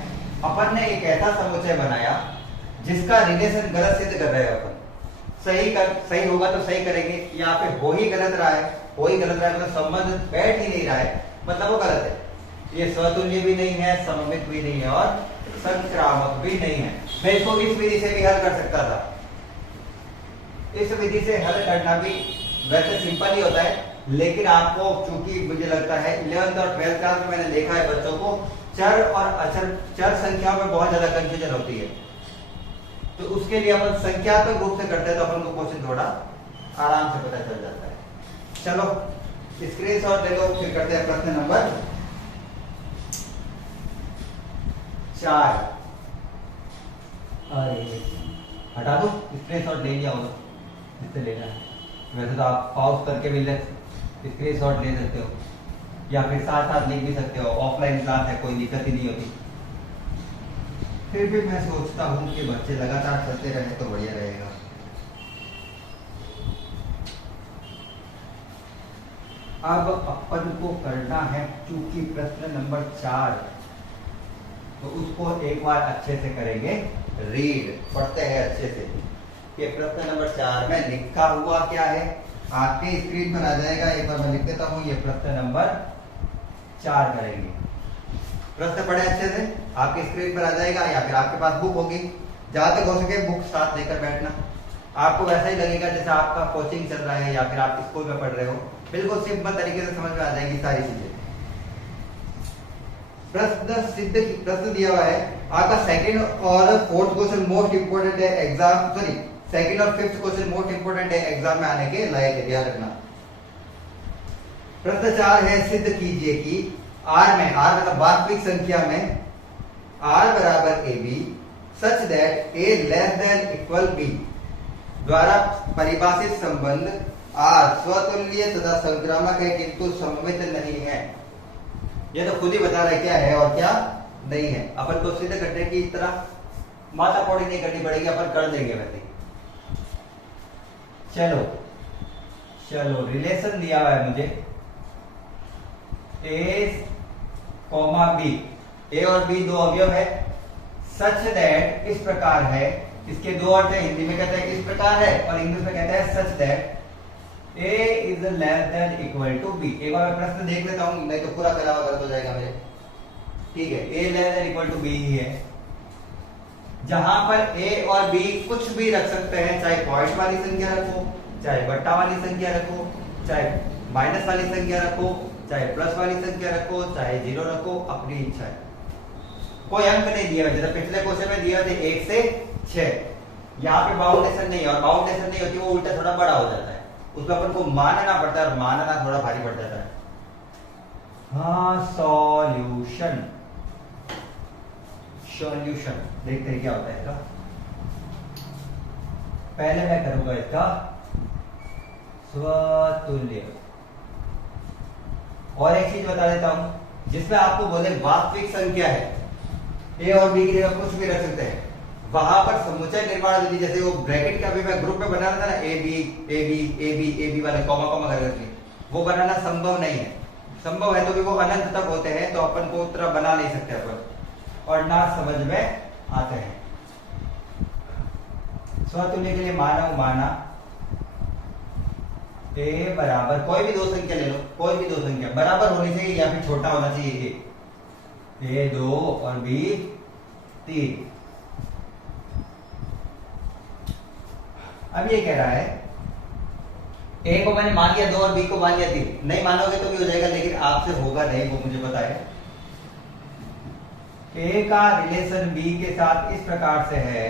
अपन ने एक ऐसा समुच्चय बनाया जिसका रिलेशन गलत सिद्ध कर रहे हैं अपन। सही होगा तो सही करेंगे, या फिर हो ही गलत रहा है, मतलब संबंध बैठ ही नहीं रहा है, मतलब वो गलत है। ये स्वतुल्य भी नहीं है, सममित भी नहीं है और संक्रामक भी नहीं है। मैं इसको इस विधि से भी हल कर सकता था। इस विधि से हल करना भी वैसे सिंपल ही होता है, लेकिन आपको चूंकि मुझे लगता है 11th और 12th क्लास में मैंने देखा है बच्चों को चर और अचर, चर संख्याओं में बहुत ज्यादा कंफ्यूजन होती है। तो उसके लिए अपन संख्यात्मक रूप से करते हैं तो अपन को क्वेश्चन थोड़ा आराम से पता चल जाता है। चलो स्क्रीनशॉट ले लो, फिर करते हैं प्रश्न नंबर 4। अरे हटा दो, स्क्रीनशॉट ले लिया होगा जिससे लेना है। वैसे तो आप पॉज करके भी स्क्रीनशॉट ले सकते हो या फिर साथ साथ लिख भी सकते हो। ऑफलाइन क्लास है, कोई दिक्कत ही नहीं होती। फिर भी मैं सोचता हूँ कि बच्चे लगातार करते रहे तो बढ़िया रहेगा। अब अपन को करना है चूंकि प्रश्न नंबर 4, तो उसको एक बार अच्छे से करेंगे रीड, पढ़ते हैं अच्छे से। ये प्रश्न नंबर 4 में लिखा हुआ क्या है आपके स्क्रीन पर आ जाएगा। एक बार मैं लिख देता हूँ, ये प्रश्न नंबर 4 करेंगे। प्रश्न पढ़े अच्छे से, आपके स्क्रीन पर आ जाएगा या फिर आपके पास बुक होगी। जहां तक हो सके बुक साथ लेकर बैठना। आपको वैसा ही लगेगा जैसे आपका कोचिंग चल रहा है या फिर आप स्कूल में पढ़ रहे हो। बिल्कुल सिंपल तरीके से समझ में आ जाएगी सारी चीजें। प्रश्न दिया हुआ है आपका सेकंड और फोर्थ क्वेश्चन मोस्ट इंपोर्टेंट है एग्जाम, सॉरी सेकंड और फिफ्थ क्वेश्चन मोस्ट इंपोर्टेंट है एग्जाम में आने के लायक है, ध्यान रखना। प्रश्न 4 है सिद्ध कीजिए कि R में, R मतलब वास्तविक संख्या में R बराबर AB such that A less than equal B द्वारा परिभाषित संबंध R स्वतुल्य तथा संक्रामक है किंतु सममित नहीं है। ये तो खुद ही बता रहे क्या है और क्या नहीं है। अपन को सिद्ध करने की तरह माथा पौड़ी नहीं करनी पड़ेगी, अपन कर देंगे वैसे। चलो चलो रिलेशन दिया हुआ है मुझे A, B, A और B दो अवयव है। सच दैट इस प्रकार है, इसके दो अर्थ है। हिंदी में कहते हैं इस प्रकार है और इंग्लिश में कहते हैं such that A is less than equal to B। एक बार मैं प्रश्न देख लेता हूं, नहीं तो पूरा करा हुआ गलत हो जाएगा मेरे। ठीक है, A less than equal to B ही है। जहां पर A और B कुछ भी रख सकते हैं, चाहे पॉइंट वाली संख्या रखो, चाहे बट्टा वाली संख्या रखो, चाहे माइनस वाली संख्या रखो, चाहे प्लस वाली संख्या रखो, चाहे 0 रखो, अपनी इच्छा है। कोई अंक नहीं दिया, जैसे पिछले क्वेश्चन में दिया थे 1 से 6। यहाँ पे बाउंडेशन नहीं है और बाउंडेशन नहीं होती वो उल्टा थोड़ा बड़ा हो जाता है, उसमें अपन को मानना पड़ता है और मानना थोड़ा भारी पड़ जाता है। हाँ सॉल्यूशन, सॉल्यूशन देखते हैं क्या होता है इसका। पहले मैं करूंगा इसका स्वतुल्य। और एक चीज बता देता हूं, जिसमें आपको बोले वास्तविक संख्या है, ए और बी की जगह कुछ भी रख सकते हैं, वहां पर समुच्चय निर्माण विधि, जैसे वो ब्रैकेट का भी मैं ग्रुप में बना रहा था ना, ए बी वाले कॉमा कॉमा करके, वो बनाना संभव नहीं है। संभव है तो भी वो अनंत तक होते हैं, तो अपन को उतना बना नहीं सकते अपन, और ना समझ में आते हैं। स्वतुल्य के लिए माना ए बराबर कोई भी दो संख्या ले लो, कोई भी दो संख्या बराबर होनी चाहिए या फिर छोटा होना चाहिए। ए 2 और बी 3। अब ये कह रहा है ए को मैंने मान लिया 2 और बी को मान लिया 3। नहीं मानोगे तो भी हो जाएगा, लेकिन आपसे होगा नहीं, वो मुझे पता है। ए का रिलेशन बी के साथ इस प्रकार से है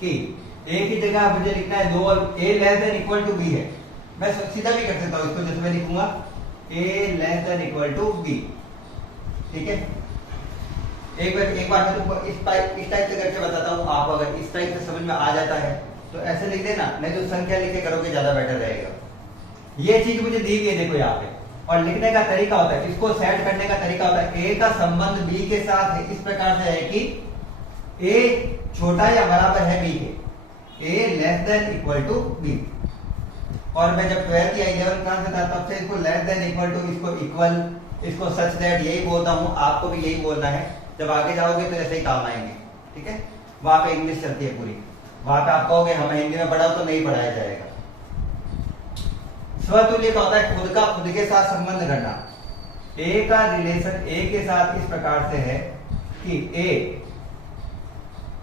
कि ए की जगह मुझे लिखना है 2 और A less than equal to B है। मैं सीधा भी कर सकता हूं इसको, जैसे मैं लिखूंगा A less than equal to B. ठीक है, एक बार मैं तुमको इस टाइप से करके बताता हूं, आप अगर इस टाइप से समझ में आ जाता है तो ऐसे लिख देना, नहीं तो संख्या लिख के करोगे ज्यादा बेटर रहेगा। ये चीज मुझे दी गई है देखो यहाँ पे, और लिखने का तरीका होता है, इसको सेट करने का तरीका होता है। ए का संबंध बी के साथ इस प्रकार से है कि ए छोटा या बराबर है बी के, A less than equal to B. और मैं जब 12th या 11th क्लास में था तब से इसको लेस देन इक्वल टू, इसको इक्वल, इसको सच दैट यही बोलता हूं, आपको भी यही बोलना है। जब आगे जाओगे तो ऐसे ही काम आएंगे। ठीक है, वहां पे इंग्लिश चलती है पूरी, वहां पे आप कहोगे हमें हिंदी में पढ़ाओ तो नहीं पढ़ाया जाएगा। स्वतुल्य का होता है खुद का खुद के साथ संबंध करना। ए का रिलेशन ए के साथ इस प्रकार से है कि A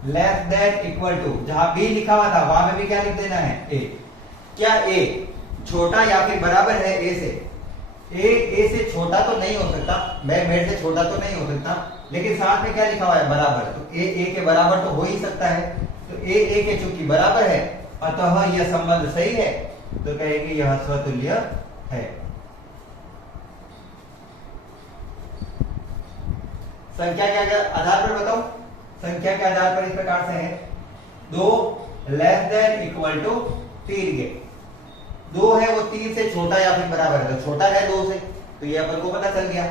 less than equal to, जहां बी लिखा हुआ था वहां में भी क्या लिख देना है ए। क्या ए छोटा या फिर बराबर है ए से? ए से छोटा तो नहीं हो सकता, मेरे से छोटा तो नहीं हो सकता, लेकिन साथ में क्या लिखा हुआ है बराबर, तो ए के बराबर तो हो ही सकता है। तो ए के चूंकि बराबर है अतः यह संबंध सही है, तो कहेंगे यह स्वतुल्य है। संख्या के आधार पर बताओ, संख्या के आधार पर इस प्रकार से है, 2 लेस देन इक्वल टू 3 के, 2 है वो 3 से छोटा या फिर बराबर है, तो छोटा है 2 से, तो ये अपन को पता चल गया।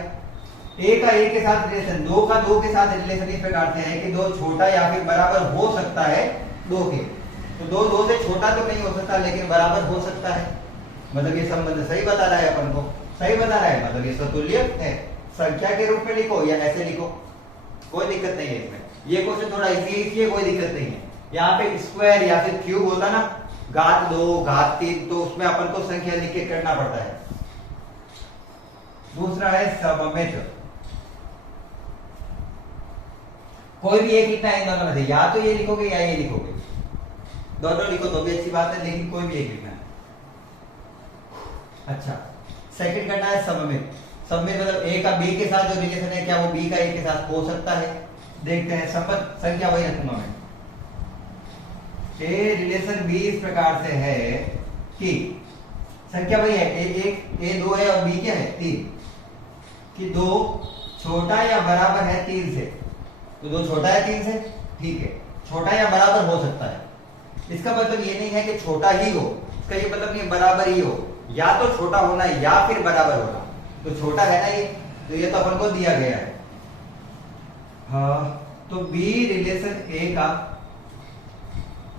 ए का ए के साथ रिलेशन, 2 का 2 के साथ रिलेशन इस प्रकार से है कि 2 छोटा या फिर बराबर हो सकता है 2 के, तो 2 से छोटा तो नहीं हो सकता लेकिन बराबर हो सकता है, मतलब ये संबंध सही बता रहा है अपन को, सही बता रहा है, मतलब ये सतुल्य है। संख्या के रूप में लिखो या ऐसे लिखो, कोई दिक्कत नहीं है इसमें, ये क्वेश्चन थोड़ा इजी है इसलिए कोई दिक्कत नहीं है। यहाँ पे स्क्वायर या फिर क्यूब होता ना, घात 2 घात 3, तो उसमें अपन को संख्या लिख के करना पड़ता है। दूसरा है सममित, कोई भी एक लिखना है इन दोनों में से, या तो ये लिखोगे या ये लिखोगे, दोनों लिखो तो भी अच्छी बात है, लेकिन कोई भी एक लिखना है। अच्छा, सेकंड करना है सममित। सममित मतलब ए का बी के साथ जो रिलेशन है, क्या वो बी का ए के साथ हो सकता है, देखते हैं। सममित संख्या वही रखूंगा मैं, ए रिलेशन बी इस प्रकार से है कि संख्या वही है, ए 2 है और बी क्या है 3, कि 2 छोटा या बराबर है 3 से, तो 2 छोटा है 3 से, ठीक है, छोटा या बराबर हो सकता है। इसका मतलब ये नहीं है कि छोटा ही हो, इसका ये मतलब नहीं बराबर ही हो, या तो छोटा होना या फिर बराबर होना, तो छोटा है ना ये, तो ये तो अपन को दिया गया है। हाँ, तो बी रिलेशन ए का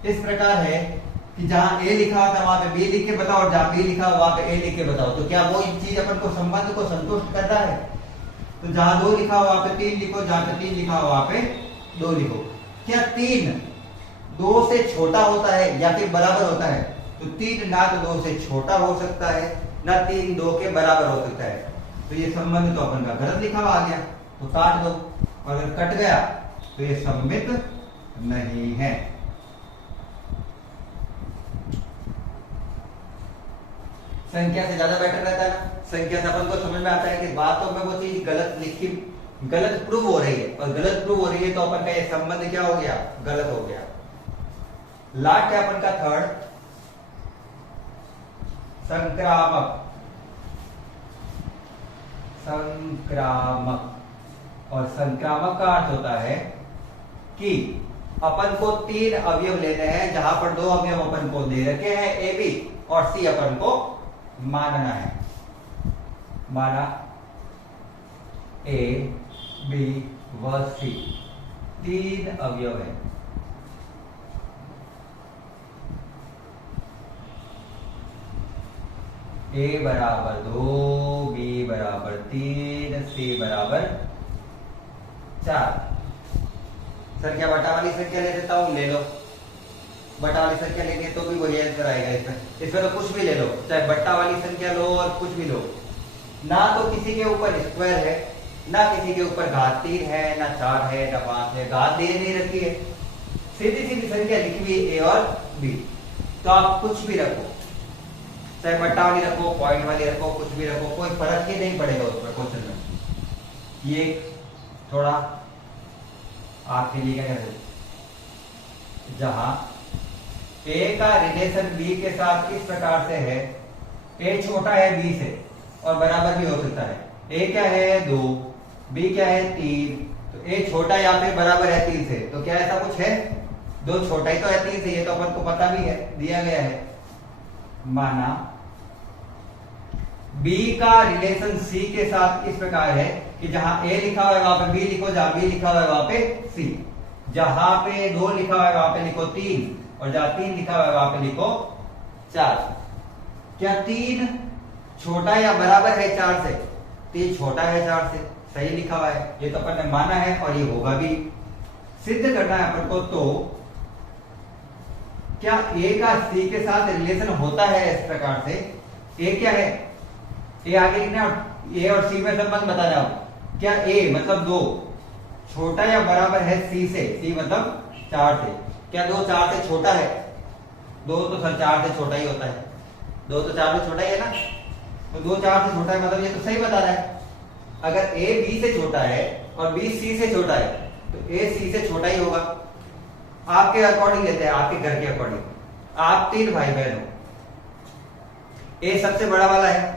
इस प्रकार है कि जहां ए लिखा होता है वहां पे बी लिख के बताओ, और जहां बी लिखा हो वहां पे ए लिख के बताओ, तो क्या वो चीज अपन को संबंध को संतुष्ट कर रहा है? तो जहां 2 लिखा हो वहां पे 3 लिखो, जहां पे 3 लिखा हो वहां पे 2 लिखो। क्या 3 2 से छोटा होता है या फिर बराबर होता है? तो 3 ना तो 2 से छोटा हो सकता है, ना 3 2 के बराबर हो सकता है, तो ये संबंध तो अपन का गलत लिखा हुआ आ गया, तो काट दो, और अगर कट गया तो ये सममित नहीं है। संख्या से ज्यादा बेटर रहता है ना, संख्या से अपन को समझ में आता है कि वास्तव में वो चीज गलत लिखी, गलत प्रूव हो रही है, और गलत प्रूव हो रही है तो अपन का ये संबंध क्या हो गया, गलत हो गया। लास्ट है अपन का थर्ड, संक्रामक। संक्रामक, और संक्रामक का अर्थ होता है कि अपन को 3 अवयव लेने हैं, जहां पर 2 अवयव अपन को दे रखे हैं ए बी, और सी अपन को मानना है। माना ए बी व सी 3 अवयव है, ए बराबर 2, बी बराबर 3, सी बराबर 4। सर क्या बटा वाली संख्या ले देता हूं? ले लो, बटा वाली संख्या लेंगे तो भी वही आंसर आएगा इसमें तो कुछ भी ले लो, चाहे बट्टा वाली संख्या लो और कुछ भी लो। ना तो किसी के ऊपर स्क्वायर है, ना किसी के ऊपर घात 3 है, ना 4 है, ना 5 है, घात दे नहीं रखी है, सीधी सीधी संख्या लिखी हुई ए और बी, तो आप कुछ भी रखो, चाहे बट्टा वाली रखो, पॉइंट वाली रखो, कुछ भी रखो, कोई फर्क ही नहीं पड़ेगा उस पर क्वेश्चन में। ये थोड़ा आपके लिए क्या कहते हैं, जहां ए का रिलेशन बी के साथ इस प्रकार से है, ए छोटा है बी से और बराबर भी हो सकता है, ए क्या है 2, बी क्या है 3, तो ए छोटा या फिर बराबर है 3 से, तो क्या ऐसा कुछ है? 2 छोटा ही तो है 3 से, ये तो अपन को पता भी है, दिया गया है। माना बी का रिलेशन सी के साथ इस प्रकार है कि जहां ए लिखा हुआ है वहां पे बी लिखो, जहां बी लिखा हुआ है वहां पे सी, जहां पे 2 लिखा हुआ है वहां पे लिखो 3, और जहां 3 लिखा हुआ है वहां पे लिखो 4। क्या 3 छोटा या बराबर है 4 से? 3 छोटा है 4 से, सही लिखा हुआ है, ये तो अपन ने माना है और ये होगा भी। सिद्ध करना है अपन को, तो क्या ए का सी के साथ रिलेशन होता है इस प्रकार से? ए क्या है? ए आगे लिखना, ए और सी में संबंध बता रहा हूं। क्या ए मतलब 2 छोटा या बराबर है सी से? सी मतलब 4 से। क्या 2 4 से छोटा है? 2 तो सर 4 से छोटा ही होता है, 2 तो 4 से छोटा ही है ना, तो 2 4 से छोटा है, मतलब ये तो सही बता रहा है। अगर ए बी से छोटा है और बी सी से छोटा है, तो ए सी से छोटा ही होगा। आपके अकॉर्डिंग लेते हैं, आपके घर के अकॉर्डिंग। आप 3 भाई बहन हो, ए सबसे बड़ा वाला है,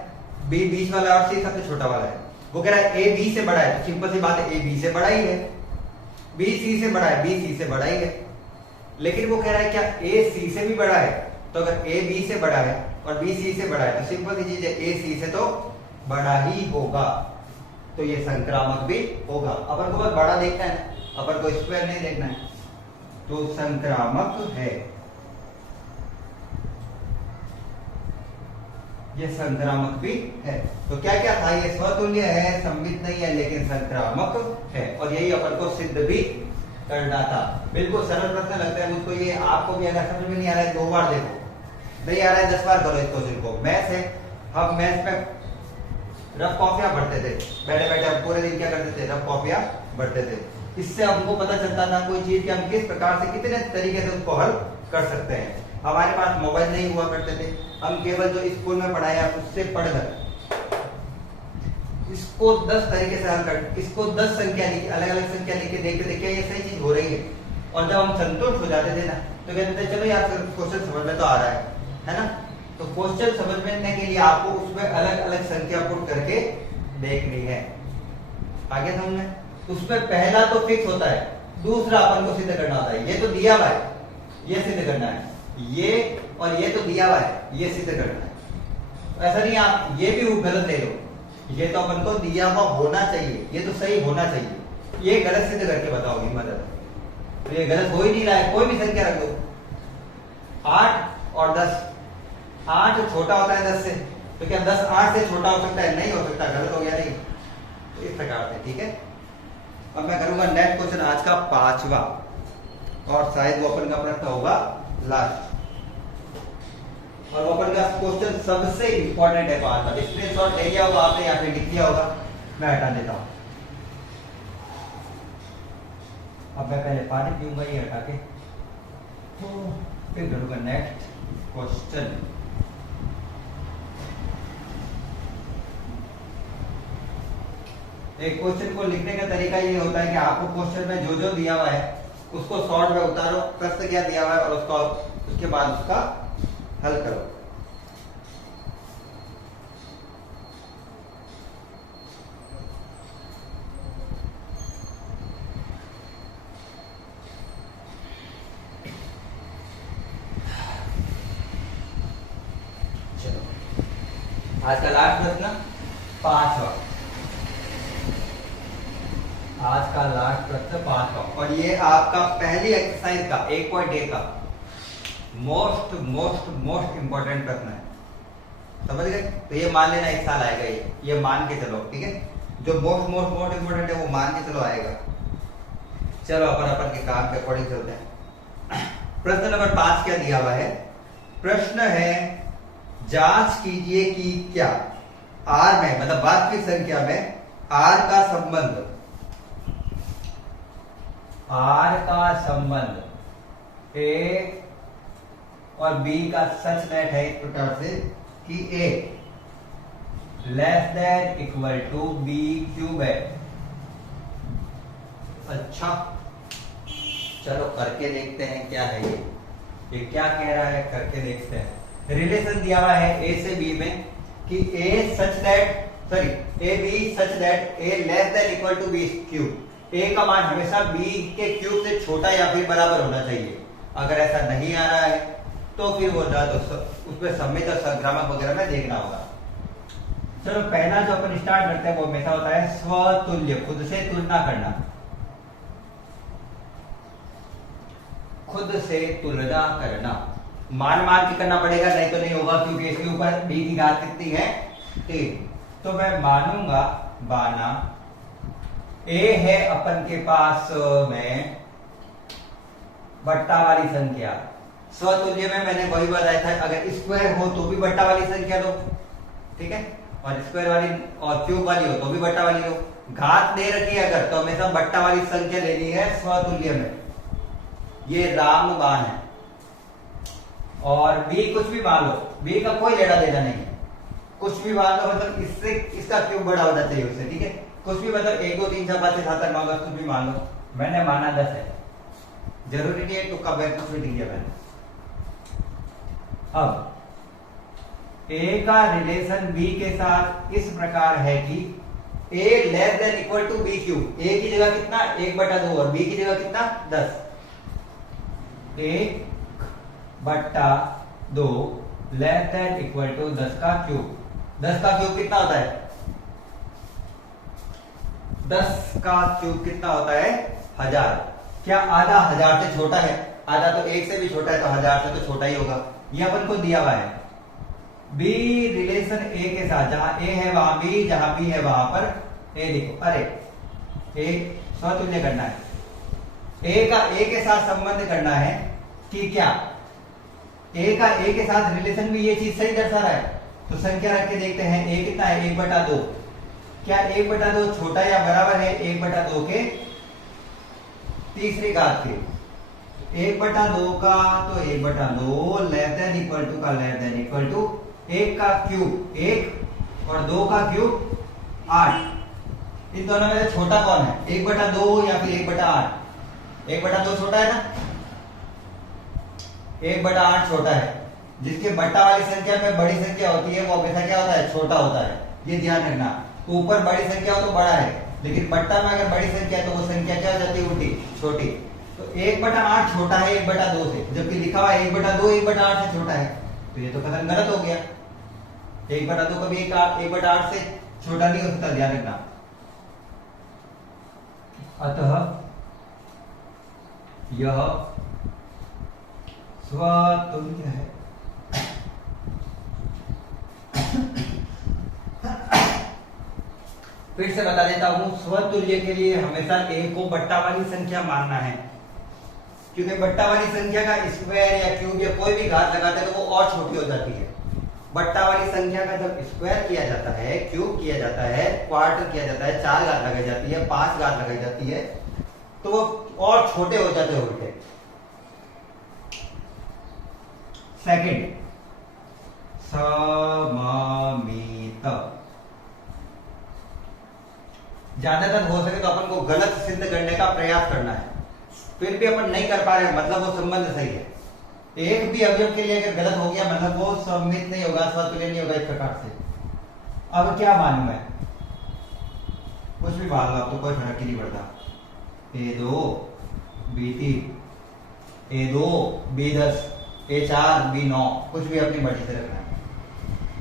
बी बीच वाला और सी सबसे छोटा वाला है, वो कह रहा है ए बी से बड़ा है, तो सिंपल सी बात है ए बी से बड़ा ही है, बी सी से बड़ा है, बी सी से बड़ा ही है। लेकिन वो कह रहा है क्या ए सी से भी बड़ा है, तो अगर ए बी से बड़ा है और बी सी से बड़ा है तो सिंपल सी चीज है ए सी से तो बड़ा ही होगा, तो ये संक्रामक भी होगा। अपन को बस बड़ा देखना है, अपन को स्क्वायर नहीं देखना है, तो संक्रामक है, ये संक्रामक भी है। तो क्या क्या था, ये स्वतुल्य है, सममित नहीं है, लेकिन संक्रामक है, और यही अपन को सिद्ध भी करना था। बिल्कुल सरल प्रश्न लगता है मुझको ये, आपको भी अगर समझ में नहीं आ रहा है 2 बार देखो, नहीं आ रहा है 10 बार करो इस क्वेश्चन को। मैथ्स है, हम मैथ्स में रफ कॉपियां पढ़ते थे, बैठे बैठे हम पूरे दिन क्या करते थे, रफ कॉपियां पढ़ते थे। इससे हमको पता चलता था कोई चीज कि हम किस प्रकार से कितने तरीके से उसको हल कर सकते हैं। हमारे पास मोबाइल नहीं हुआ करते थे, हम केवल जो स्कूल में पढ़ाया उससे पढ़कर इसको 10 तरीके से हल कर, इसको 10 संख्या लिखी, अलग अलग संख्या लिख के देखते थे क्या ये सही चीज हो रही है, और जब हम संतुष्ट हो जाते थे ना तो कहते थे चलो यार क्वेश्चन समझ में तो आ रहा है ना। तो क्वेश्चन समझने के लिए आपको उसमें अलग अलग संख्या पुट करके देखनी है, आगे समझ में। उसमें पहला तो फिक्स होता है, दूसरा अपन को सिद्ध करना होता है। ये तो दिया हुआ है, ये सिद्ध करना है, ये और ये तो दिया हुआ है, ये सिद्ध करना है। ऐसा नहीं आप ये भी गलत ले लो, ये तो अपन को दिया हुआ होना चाहिए, ये तो सही होना चाहिए, ये गलत सिद्ध करके बताओगी मदद। तो ये गलत हो ही नहीं रहा है, कोई भी संख्या रख दो, 8 और 10, 8 छोटा होता है 10 से, तो क्या 10 8 से छोटा हो सकता है? नहीं हो सकता, गलत हो गया नहीं। तो इस प्रकार से, ठीक है। अब मैं करूंगा नेक्स्ट क्वेश्चन आज का 5वां, और शायद वो अपन का प्रश्न होगा लास्ट, और वो अपन का क्वेश्चन सबसे इंपॉर्टेंट है 5 का। स्क्रीनशॉट ले लिया होगा आपने, यहाँ पे लिख लिया होगा, मैं हटा देता हूं। अब मैं पहले पानी पीऊंगा ये हटा के, तो फिर करूंगा नेक्स्ट क्वेश्चन। एक क्वेश्चन को लिखने का तरीका ये होता है कि आपको क्वेश्चन में जो जो दिया हुआ है उसको शॉर्ट में उतारो, प्रश्न क्या दिया हुआ है, और उसके बाद उसका हल करो। चलो आज का लास्ट प्रश्न 5वां, आज का लास्ट प्रश्न 5वां, और ये आपका पहली एक्सरसाइज का 1.1 का मोस्ट इंपॉर्टेंट प्रश्न है, समझ गए। तो ये मान लेना इस साल आएगा, ये मान के चलो, ठीक है। जो मोस्ट इंपॉर्टेंट है वो मान के चलो आएगा। चलो अपन के काम के अकॉर्डिंग चलते हैं। प्रश्न नंबर 5 क्या दिया हुआ है? प्रश्न है जांच कीजिए कि क्या आर में, मतलब वास्तविक संख्या में आर का संबंध ए और बी का सच दैट है इस प्रकार से कि A less than equal to B cube है। अच्छा चलो करके देखते हैं क्या है ये क्या कह रहा है, करके देखते हैं। रिलेशन दिया हुआ है ए से बी में कि A B such that A less than equal to B cube. A का मान हमेशा बी के क्यूब से छोटा या फिर बराबर होना चाहिए। अगर ऐसा नहीं आ रहा है तो फिर वो ना तो उसमें सम्मित और संक्रामक वगैरह में देखना होगा। चलो पहला जो अपन स्टार्ट करते हैं वो हमेशा होता है स्वतुल्य, खुद से तुलना करना, खुद से तुलना करना। मान के करना पड़ेगा, नहीं तो नहीं होगा, क्योंकि इसके ऊपर बी की घात कितनी है 3। तो मैं मानूंगा बाना ए है अपन के पास में बट्टा वाली संख्या। स्वतुल्य में मैंने वही बताया था, अगर स्क्वायर हो तो भी बट्टा वाली संख्या लो, ठीक है, और स्क्वायर वाली और क्यूब वाली हो तो भी बट्टा वाली लो। घात दे रखी है अगर, तो हमेशा बट्टा वाली संख्या लेनी है स्वतुल्य में। ये रामबाण है, और बी कुछ भी मान लो, बी का कोई लेना देना नहीं है, कुछ भी मान लो, मतलब इससे इसका क्यूब बड़ा होना चाहिए उससे, ठीक है। कुछ भी मतलब 1 2 3 4 5 6 7 8 9 10 कुछ भी मान लो, मैंने माना 10 है, जरूरी नहीं है तुक्का बैठ कुछ भी दिया मैंने। अब ए का रिलेशन बी के साथ इस प्रकार है कि A less than equal to B cube. A की जगह कितना 1/2 और बी की जगह कितना 10। 1/2 लेस देन इक्वल टू 10 का क्यूब। 10 का क्यूब कितना होता है? 10 का क्यूब कितना होता है? 1000। क्या आधा 1000 से छोटा है? आधा तो 1 से भी छोटा है, तो 1000 से तो छोटा ही होगा। ये अपन को दिया हुआ है बी रिलेशन ए के साथ, जहां ए है वहां बी, जहां बी है वहां पर ए लिखो। अरे ए स्वतुल्य करना है, ए का ए के साथ संबंध करना है कि क्या ए का ए के साथ रिलेशन भी ये चीज सही दर्शा रहा है। तो संख्या रख के देखते हैं। ए कितना है? 1/2। क्या 1/2 छोटा या बराबर है 1/2 के तीसरी घात के? 1/2 का तो 1/2 लेस देन इक्वल टू का लेस देन इक्वल टू 1 का क्यूब 1 और 2 का क्यूब 8। इन दोनों में से छोटा कौन है? 1/2 या फिर 1/8? 1/2 छोटा है ना, 1/8 छोटा है। जिसके बट्टा वाली संख्या में बड़ी संख्या होती है वो हमेशा क्या होता है? छोटा होता है। ये ध्यान रखना। ऊपर बड़ी संख्या हो तो बड़ा है, लेकिन बट्टा में अगर बड़ी संख्या है तो वो संख्या क्या हो जाती है? उल्टी, छोटी। तो 1/8 छोटा है 1/2 से, जबकि लिखा हुआ है 1/2 1/8 से छोटा है। तो ये तो कथन गलत हो गया। 1/2 कभी 1/8 से छोटा नहीं हो सकता, ध्यान रखना। अतः यह स्वतुल्य है। फिर से बता देता हूं, स्वतुल्य के लिए हमेशा ए को बट्टा वाली संख्या मानना है, क्योंकि बट्टा वाली संख्या का स्क्वायर या क्यूब या कोई भी घात लगाते हैं तो वो और छोटी हो जाती है। बट्टा वाली संख्या का जब स्क्वायर किया जाता है, क्यूब किया जाता है, क्वार्टर किया जाता है, 4 घात लगाई जाती है, 5 घात लगाई जाती है, तो वो और छोटे हो जाते हैं उल्टे। सेकंड, सममित। ज्यादातर हो सके तो अपन को गलत सिद्ध करने का प्रयास करना है। फिर भी अपन नहीं कर पा रहे, मतलब वो संबंध सही है। एक भी अवयव के लिए अगर गलत हो गया मतलब वो सममित नहीं होगा, स्वतुल्य नहीं होगा। इस प्रकार से अब क्या मालूम है? कुछ भी मान लो, आप तो कोई फर्क ही नहीं पड़ता। A2 B3 A2 B10 A4 B9 कुछ भी अपनी मर्जी से रखना है।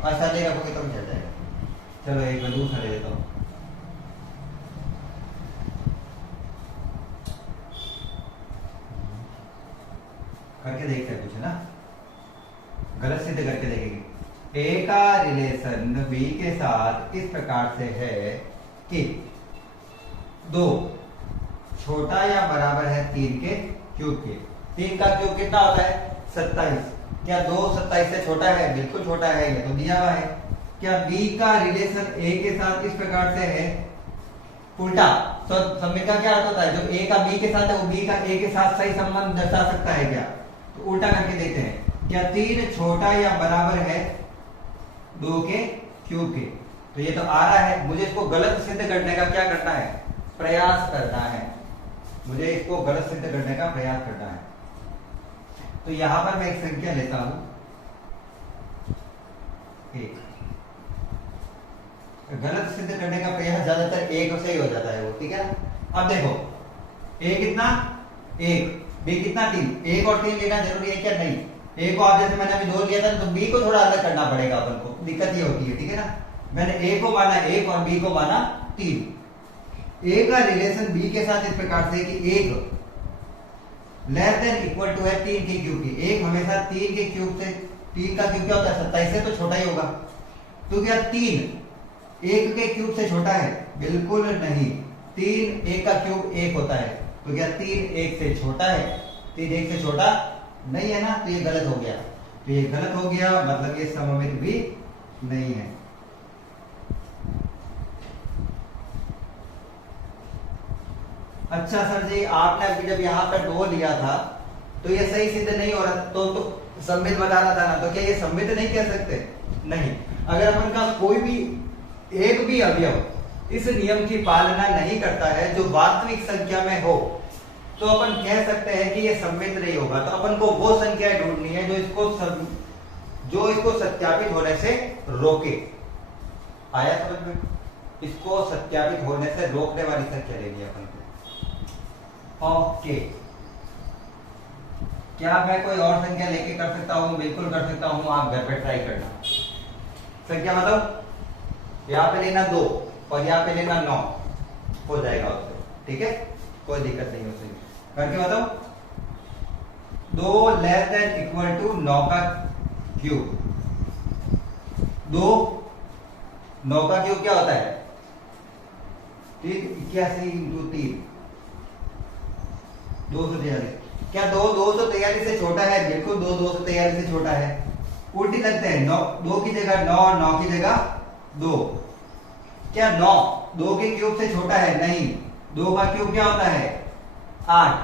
ऐसा नहीं रखोगे तो चल जाएगा। चलो एक मैं दूसरा ले लेता हूं। करके देखते हैं कुछ, है ना, गलत सिद्ध करके देखेंगे। ए का रिलेशन बी के साथ इस प्रकार से है कि 2 छोटा या बराबर है 3 के क्यूब के। 3 का क्यूब कितना होता है? 27। क्या 2 27 से छोटा है? बिल्कुल छोटा है, ये तो दिया हुआ है। क्या बी का रिलेशन ए के साथ इस प्रकार से है? उल्टा। तो सममित का क्या अर्थ होता है? जो ए का बी के साथ है वो बी का ए के साथ सही संबंध दर्शा सकता है क्या? तो उल्टा करके देखते हैं। क्या 3 छोटा या बराबर है 2 के क्यूब के? तो ये तो आ रहा है। मुझे इसको गलत सिद्ध करने का क्या करना है? प्रयास करना है। मुझे इसको गलत सिद्ध करने का प्रयास करना है। तो यहां पर मैं एक संख्या लेता हूं 1। गलत सिद्ध करने का प्रयास ज्यादातर 1 से ही हो जाता है वो, ठीक है। अब देखो ए कितना 1, बी कितना 3। 1 और 3 लेना जरूरी है क्या? नहीं। ए को आप जैसे मैंने अभी 2 लिया था तो बी को थोड़ा अलग करना पड़ेगा अपन को, दिक्कत ये होती है, ठीक है ना। मैंने ए को माना 1 और बी को माना 3। ए का रिलेशन बी के साथ इस प्रकार से कि 1 लेस देन इक्वल टू है 3 के क्यूब की। 1 हमेशा 3 के क्यूब से, 3 का क्यूब क्या होता है? 27 से तो छोटा ही होगा। तो क्या 3 1 के क्यूब से छोटा है? बिल्कुल नहीं। 3 1 का क्यूब 1 होता है। तो क्या 3 1 से छोटा है? 3 1 से छोटा नहीं है ना, तो ये गलत हो गया। तो ये गलत हो गया मतलब ये सममित भी नहीं है। अच्छा सर जी, आपने अभी जब यहाँ पर 2 लिया था तो ये सही सिद्ध नहीं हो रहा, तो सममित बता रहा था ना, तो क्या ये सममित नहीं कह सकते? नहीं। अगर अपन का कोई भी एक भी अवयव इस नियम की पालना नहीं करता है जो वास्तविक संख्या में हो, तो अपन कह सकते हैं कि ये सममित नहीं होगा। तो अपन को वो संख्या ढूंढनी है जो इसको सत्यापित होने से रोके। आया समझ में? इसको सत्यापित होने से रोकने वाली संख्या लेनी है अपन को। ओके, क्या मैं कोई और संख्या लेके कर सकता हूँ? बिल्कुल कर सकता हूँ, आप घर पे ट्राई करना। संख्या मतलब यहाँ पे लेना 2 और यहाँ पे लेना 9 हो जाएगा उससे, ठीक है, कोई दिक्कत नहीं उससे। करके बताओ, 2 लेस देन इक्वल टू 9 का क्यूब। 9 का क्यूब क्या होता है? 81 इंटू 3 243। क्या 243 से छोटा है? बिल्कुल 243 से छोटा है। उल्टी लगते हैं, 2 की जगह 9 और 9 की जगह 2। क्या 9 2 के क्यूब से छोटा है? नहीं। 2 का क्यूब क्या होता है? 8।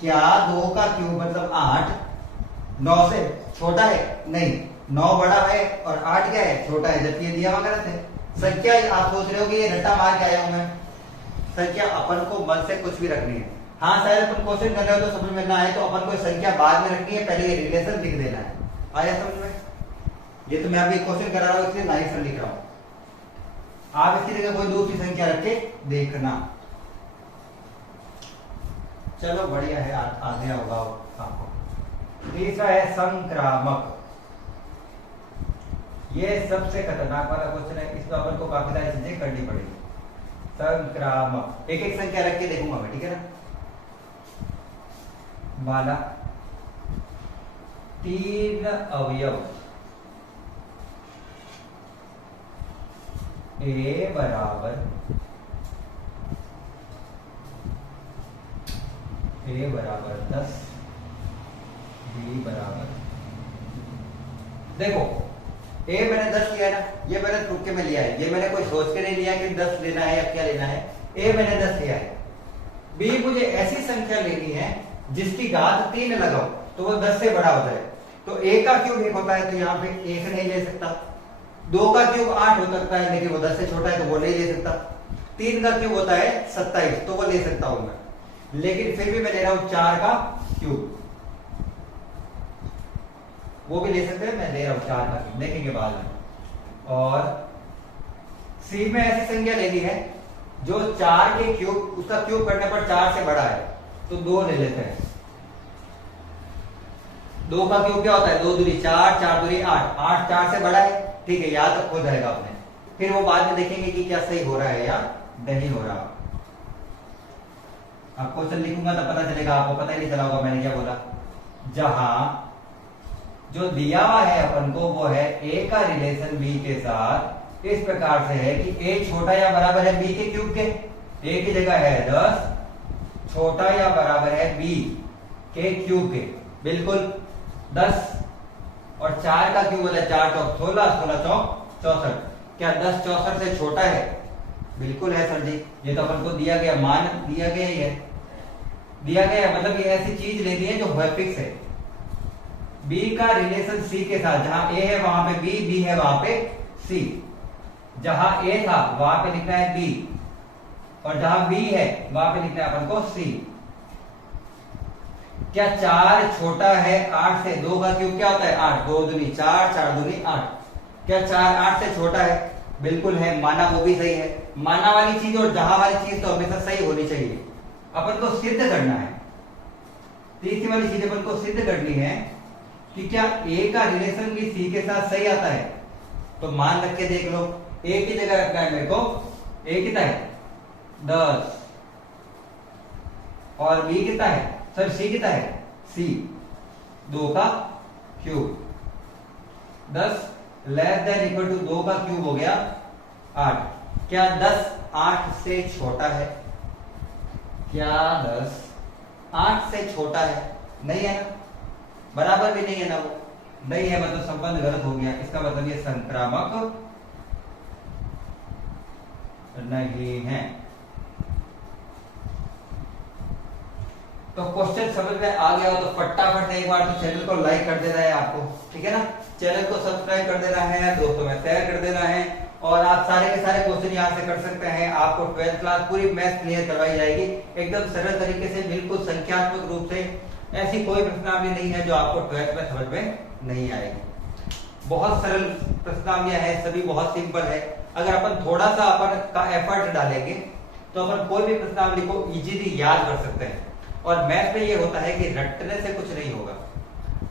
क्या 2 का क्यूब मतलब 8 9 से छोटा है? नहीं, 9 बड़ा है और 8 क्या है? छोटा है, जबकि ये दिया हुआ गलत है। संख्या आप सोच रहे हो कि ये रट्टा मार के आया हूं मैं। संख्या अपन को मन से कुछ भी रखनी है। हाँ, शायद अपन क्वेश्चन कर रहे हो तो समझ में ना आए तो अपन को संख्या बाद में रखनी है, पहले ये रिलेशन लिख देना है। आया समझ में? ये तो मैं अभी क्वेश्चन करा रहा हूं इसलिए नाइस से लिख रहा हूं। आप इसकी जगह कोई दूसरी संख्या रख के देखना। चलो बढ़िया है, आ गया होगा आपको। तीसरा है संक्रामक। ये सबसे खतरनाक वाला क्वेश्चन है, इसमें अपन को काफी सारी चीजें करनी पड़ेगी। संक्रामक एक एक संख्या रख के देखूंगा मैं, ठीक है ना। वाला 3 अवयव A बराबर A बराबर 10, B बराबर, देखो A मैंने 10 लिया है ना, ये मैंने तुक्के के में लिया है, ये मैंने कोई सोच के नहीं लिया कि 10 लेना है या क्या लेना है। A मैंने 10 लिया है। B मुझे ऐसी संख्या लेनी है जिसकी घात 3 लगाओ तो वो 10 से बड़ा हो जाए। तो A का क्यूब 1 होता है तो यहाँ पे 1 नहीं ले सकता। 2 का क्यूब 8 हो सकता है लेकिन वो 10 से छोटा है तो वो नहीं ले सकता। 3 का क्यूब होता है 27 तो वो ले सकता हूं मैं, लेकिन फिर भी मैं ले रहा हूं 4 का क्यूब। वो भी ले सकते हैं, मैं ले रहा हूं 4 का क्यूब, देखेंगे बाद में। और C में ऐसी संख्या लेनी है जो 4 के क्यूब, उसका क्यूब करने पर 4 से बड़ा है तो 2 ले लेते हैं। 2 का क्यूब क्या होता है? 2 दूनी 4, 4 दूनी 8, 8 4 से बड़ा है, ठीक है, याद तक हो जाएगा अपने। फिर वो बाद में देखेंगे कि क्या सही हो रहा है या नहीं हो रहा। अब क्वेश्चन लिखूंगा तो पता चलेगा, आपको पता ही नहीं चला होगा मैंने क्या बोला। जहां जो दिया हुआ है अपन को वो है A का रिलेशन B के साथ इस प्रकार से है कि A छोटा या बराबर है B के क्यूब के। A की जगह है 10, छोटा या बराबर है B के क्यूब के, बिल्कुल 10 और 4 का क्यूब होता है 4 चौक 16, 16 चौक 64। क्या 10 64 से छोटा है? बिल्कुल है सर जी, ये तो अपन को दिया गया, मान दिया गया ही है, दिया गया है, मतलब ये ऐसी चीज लेनी है जो फिक्स है। B का रिलेशन C के साथ, जहां A है वहां पे B, B है वहां पे C। जहां A था वहां पे लिखना है B और जहां B है वहां पे लिखना है अपन को C। क्या 4 छोटा है 8 से? 2 का क्यूब क्या होता है? 8, 2 दूनी 4, 4 दूनी 8। क्या 4 8 से छोटा है? बिल्कुल है, माना वो भी सही है। माना वाली चीज और जहां वाली चीज तो हमेशा सही होनी चाहिए। अपन को सिद्ध करना है, तीसरी वाली चीज अपन को सिद्ध करनी है कि क्या A का रिलेशन भी C के साथ सही आता है। तो मान रख के देख लो, A की जगह रखना है मेरे को, A कितना है? 10 और B कितना है? सर C कितना है? C 2 का cube. 10 less than equal to 2 का क्यूब हो गया 8। क्या 10 8 से छोटा है? क्या 10 8 से छोटा है? नहीं है ना, बराबर भी नहीं है ना, वो नहीं है मतलब संबंध गलत हो गया। इसका मतलब ये संक्रामक नहीं है। तो क्वेश्चन समझ में आ गया हो तो फटाफट एक बार तो चैनल को लाइक कर देना है आपको, ठीक है ना। चैनल को सब्सक्राइब कर देना है, दोस्तों में शेयर कर देना है। और आप सारे के सारे क्वेश्चन यहाँ से कर सकते हैं। आपको 12th क्लास पूरी मैथ क्लियर करवाई जाएगी एकदम सरल तरीके से, बिल्कुल संख्यात्मक रूप से। ऐसी कोई प्रश्नावली नहीं है जो आपको 12th में समझ में नहीं आएगी। बहुत सरल प्रश्नावलियां है, सभी बहुत सिंपल है। अगर अपन थोड़ा सा अपन का एफर्ट डालेंगे तो अपन कोई भी प्रश्नावली को इजीली याद कर सकते हैं। और मैथ में ये होता है कि रटने से कुछ नहीं होगा,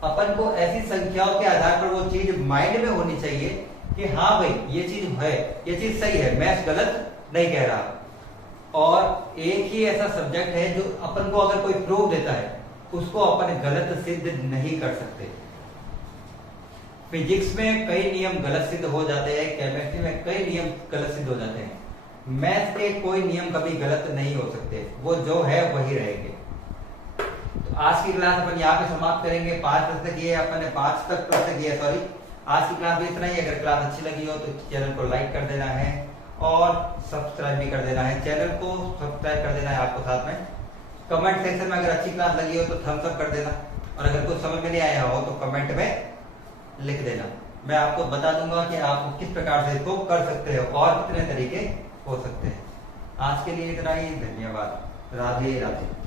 अपन को ऐसी संख्याओं के आधार पर वो चीज माइंड में होनी चाहिए कि हाँ भाई ये चीज है, ये चीज सही है, मैथ गलत नहीं कह रहा। और एक ही ऐसा सब्जेक्ट है जो अपन को अगर कोई प्रूफ देता है उसको अपन गलत सिद्ध नहीं कर सकते। फिजिक्स में कई नियम गलत सिद्ध हो जाते हैं, केमिस्ट्री में कई नियम गलत सिद्ध हो जाते हैं, मैथ के कोई नियम कभी गलत नहीं हो सकते, वो जो है वही रहेंगे। तो आज की क्लास अपन यहाँ पे समाप्त करेंगे। 5 प्रश्न किए अपन ने, 5 तक प्रश्न किए, सॉरी। आज की क्लास में इतना ही। अगर क्लास अच्छी लगी हो तो चैनल को लाइक कर देना है और सब्सक्राइब भी कर देना है, चैनल को सब्सक्राइब कर देना है आपको। साथ में कमेंट सेक्शन में अगर अच्छी क्लास लगी हो तो थम्स अप कर देना, और अगर कुछ समझ में नहीं आया हो तो कमेंट में लिख देना। मैं आपको बता दूंगा कि आप किस प्रकार से इसको कर सकते हो और कितने तरीके हो सकते हैं। आज के लिए इतना ही, धन्यवाद। राधे राधे।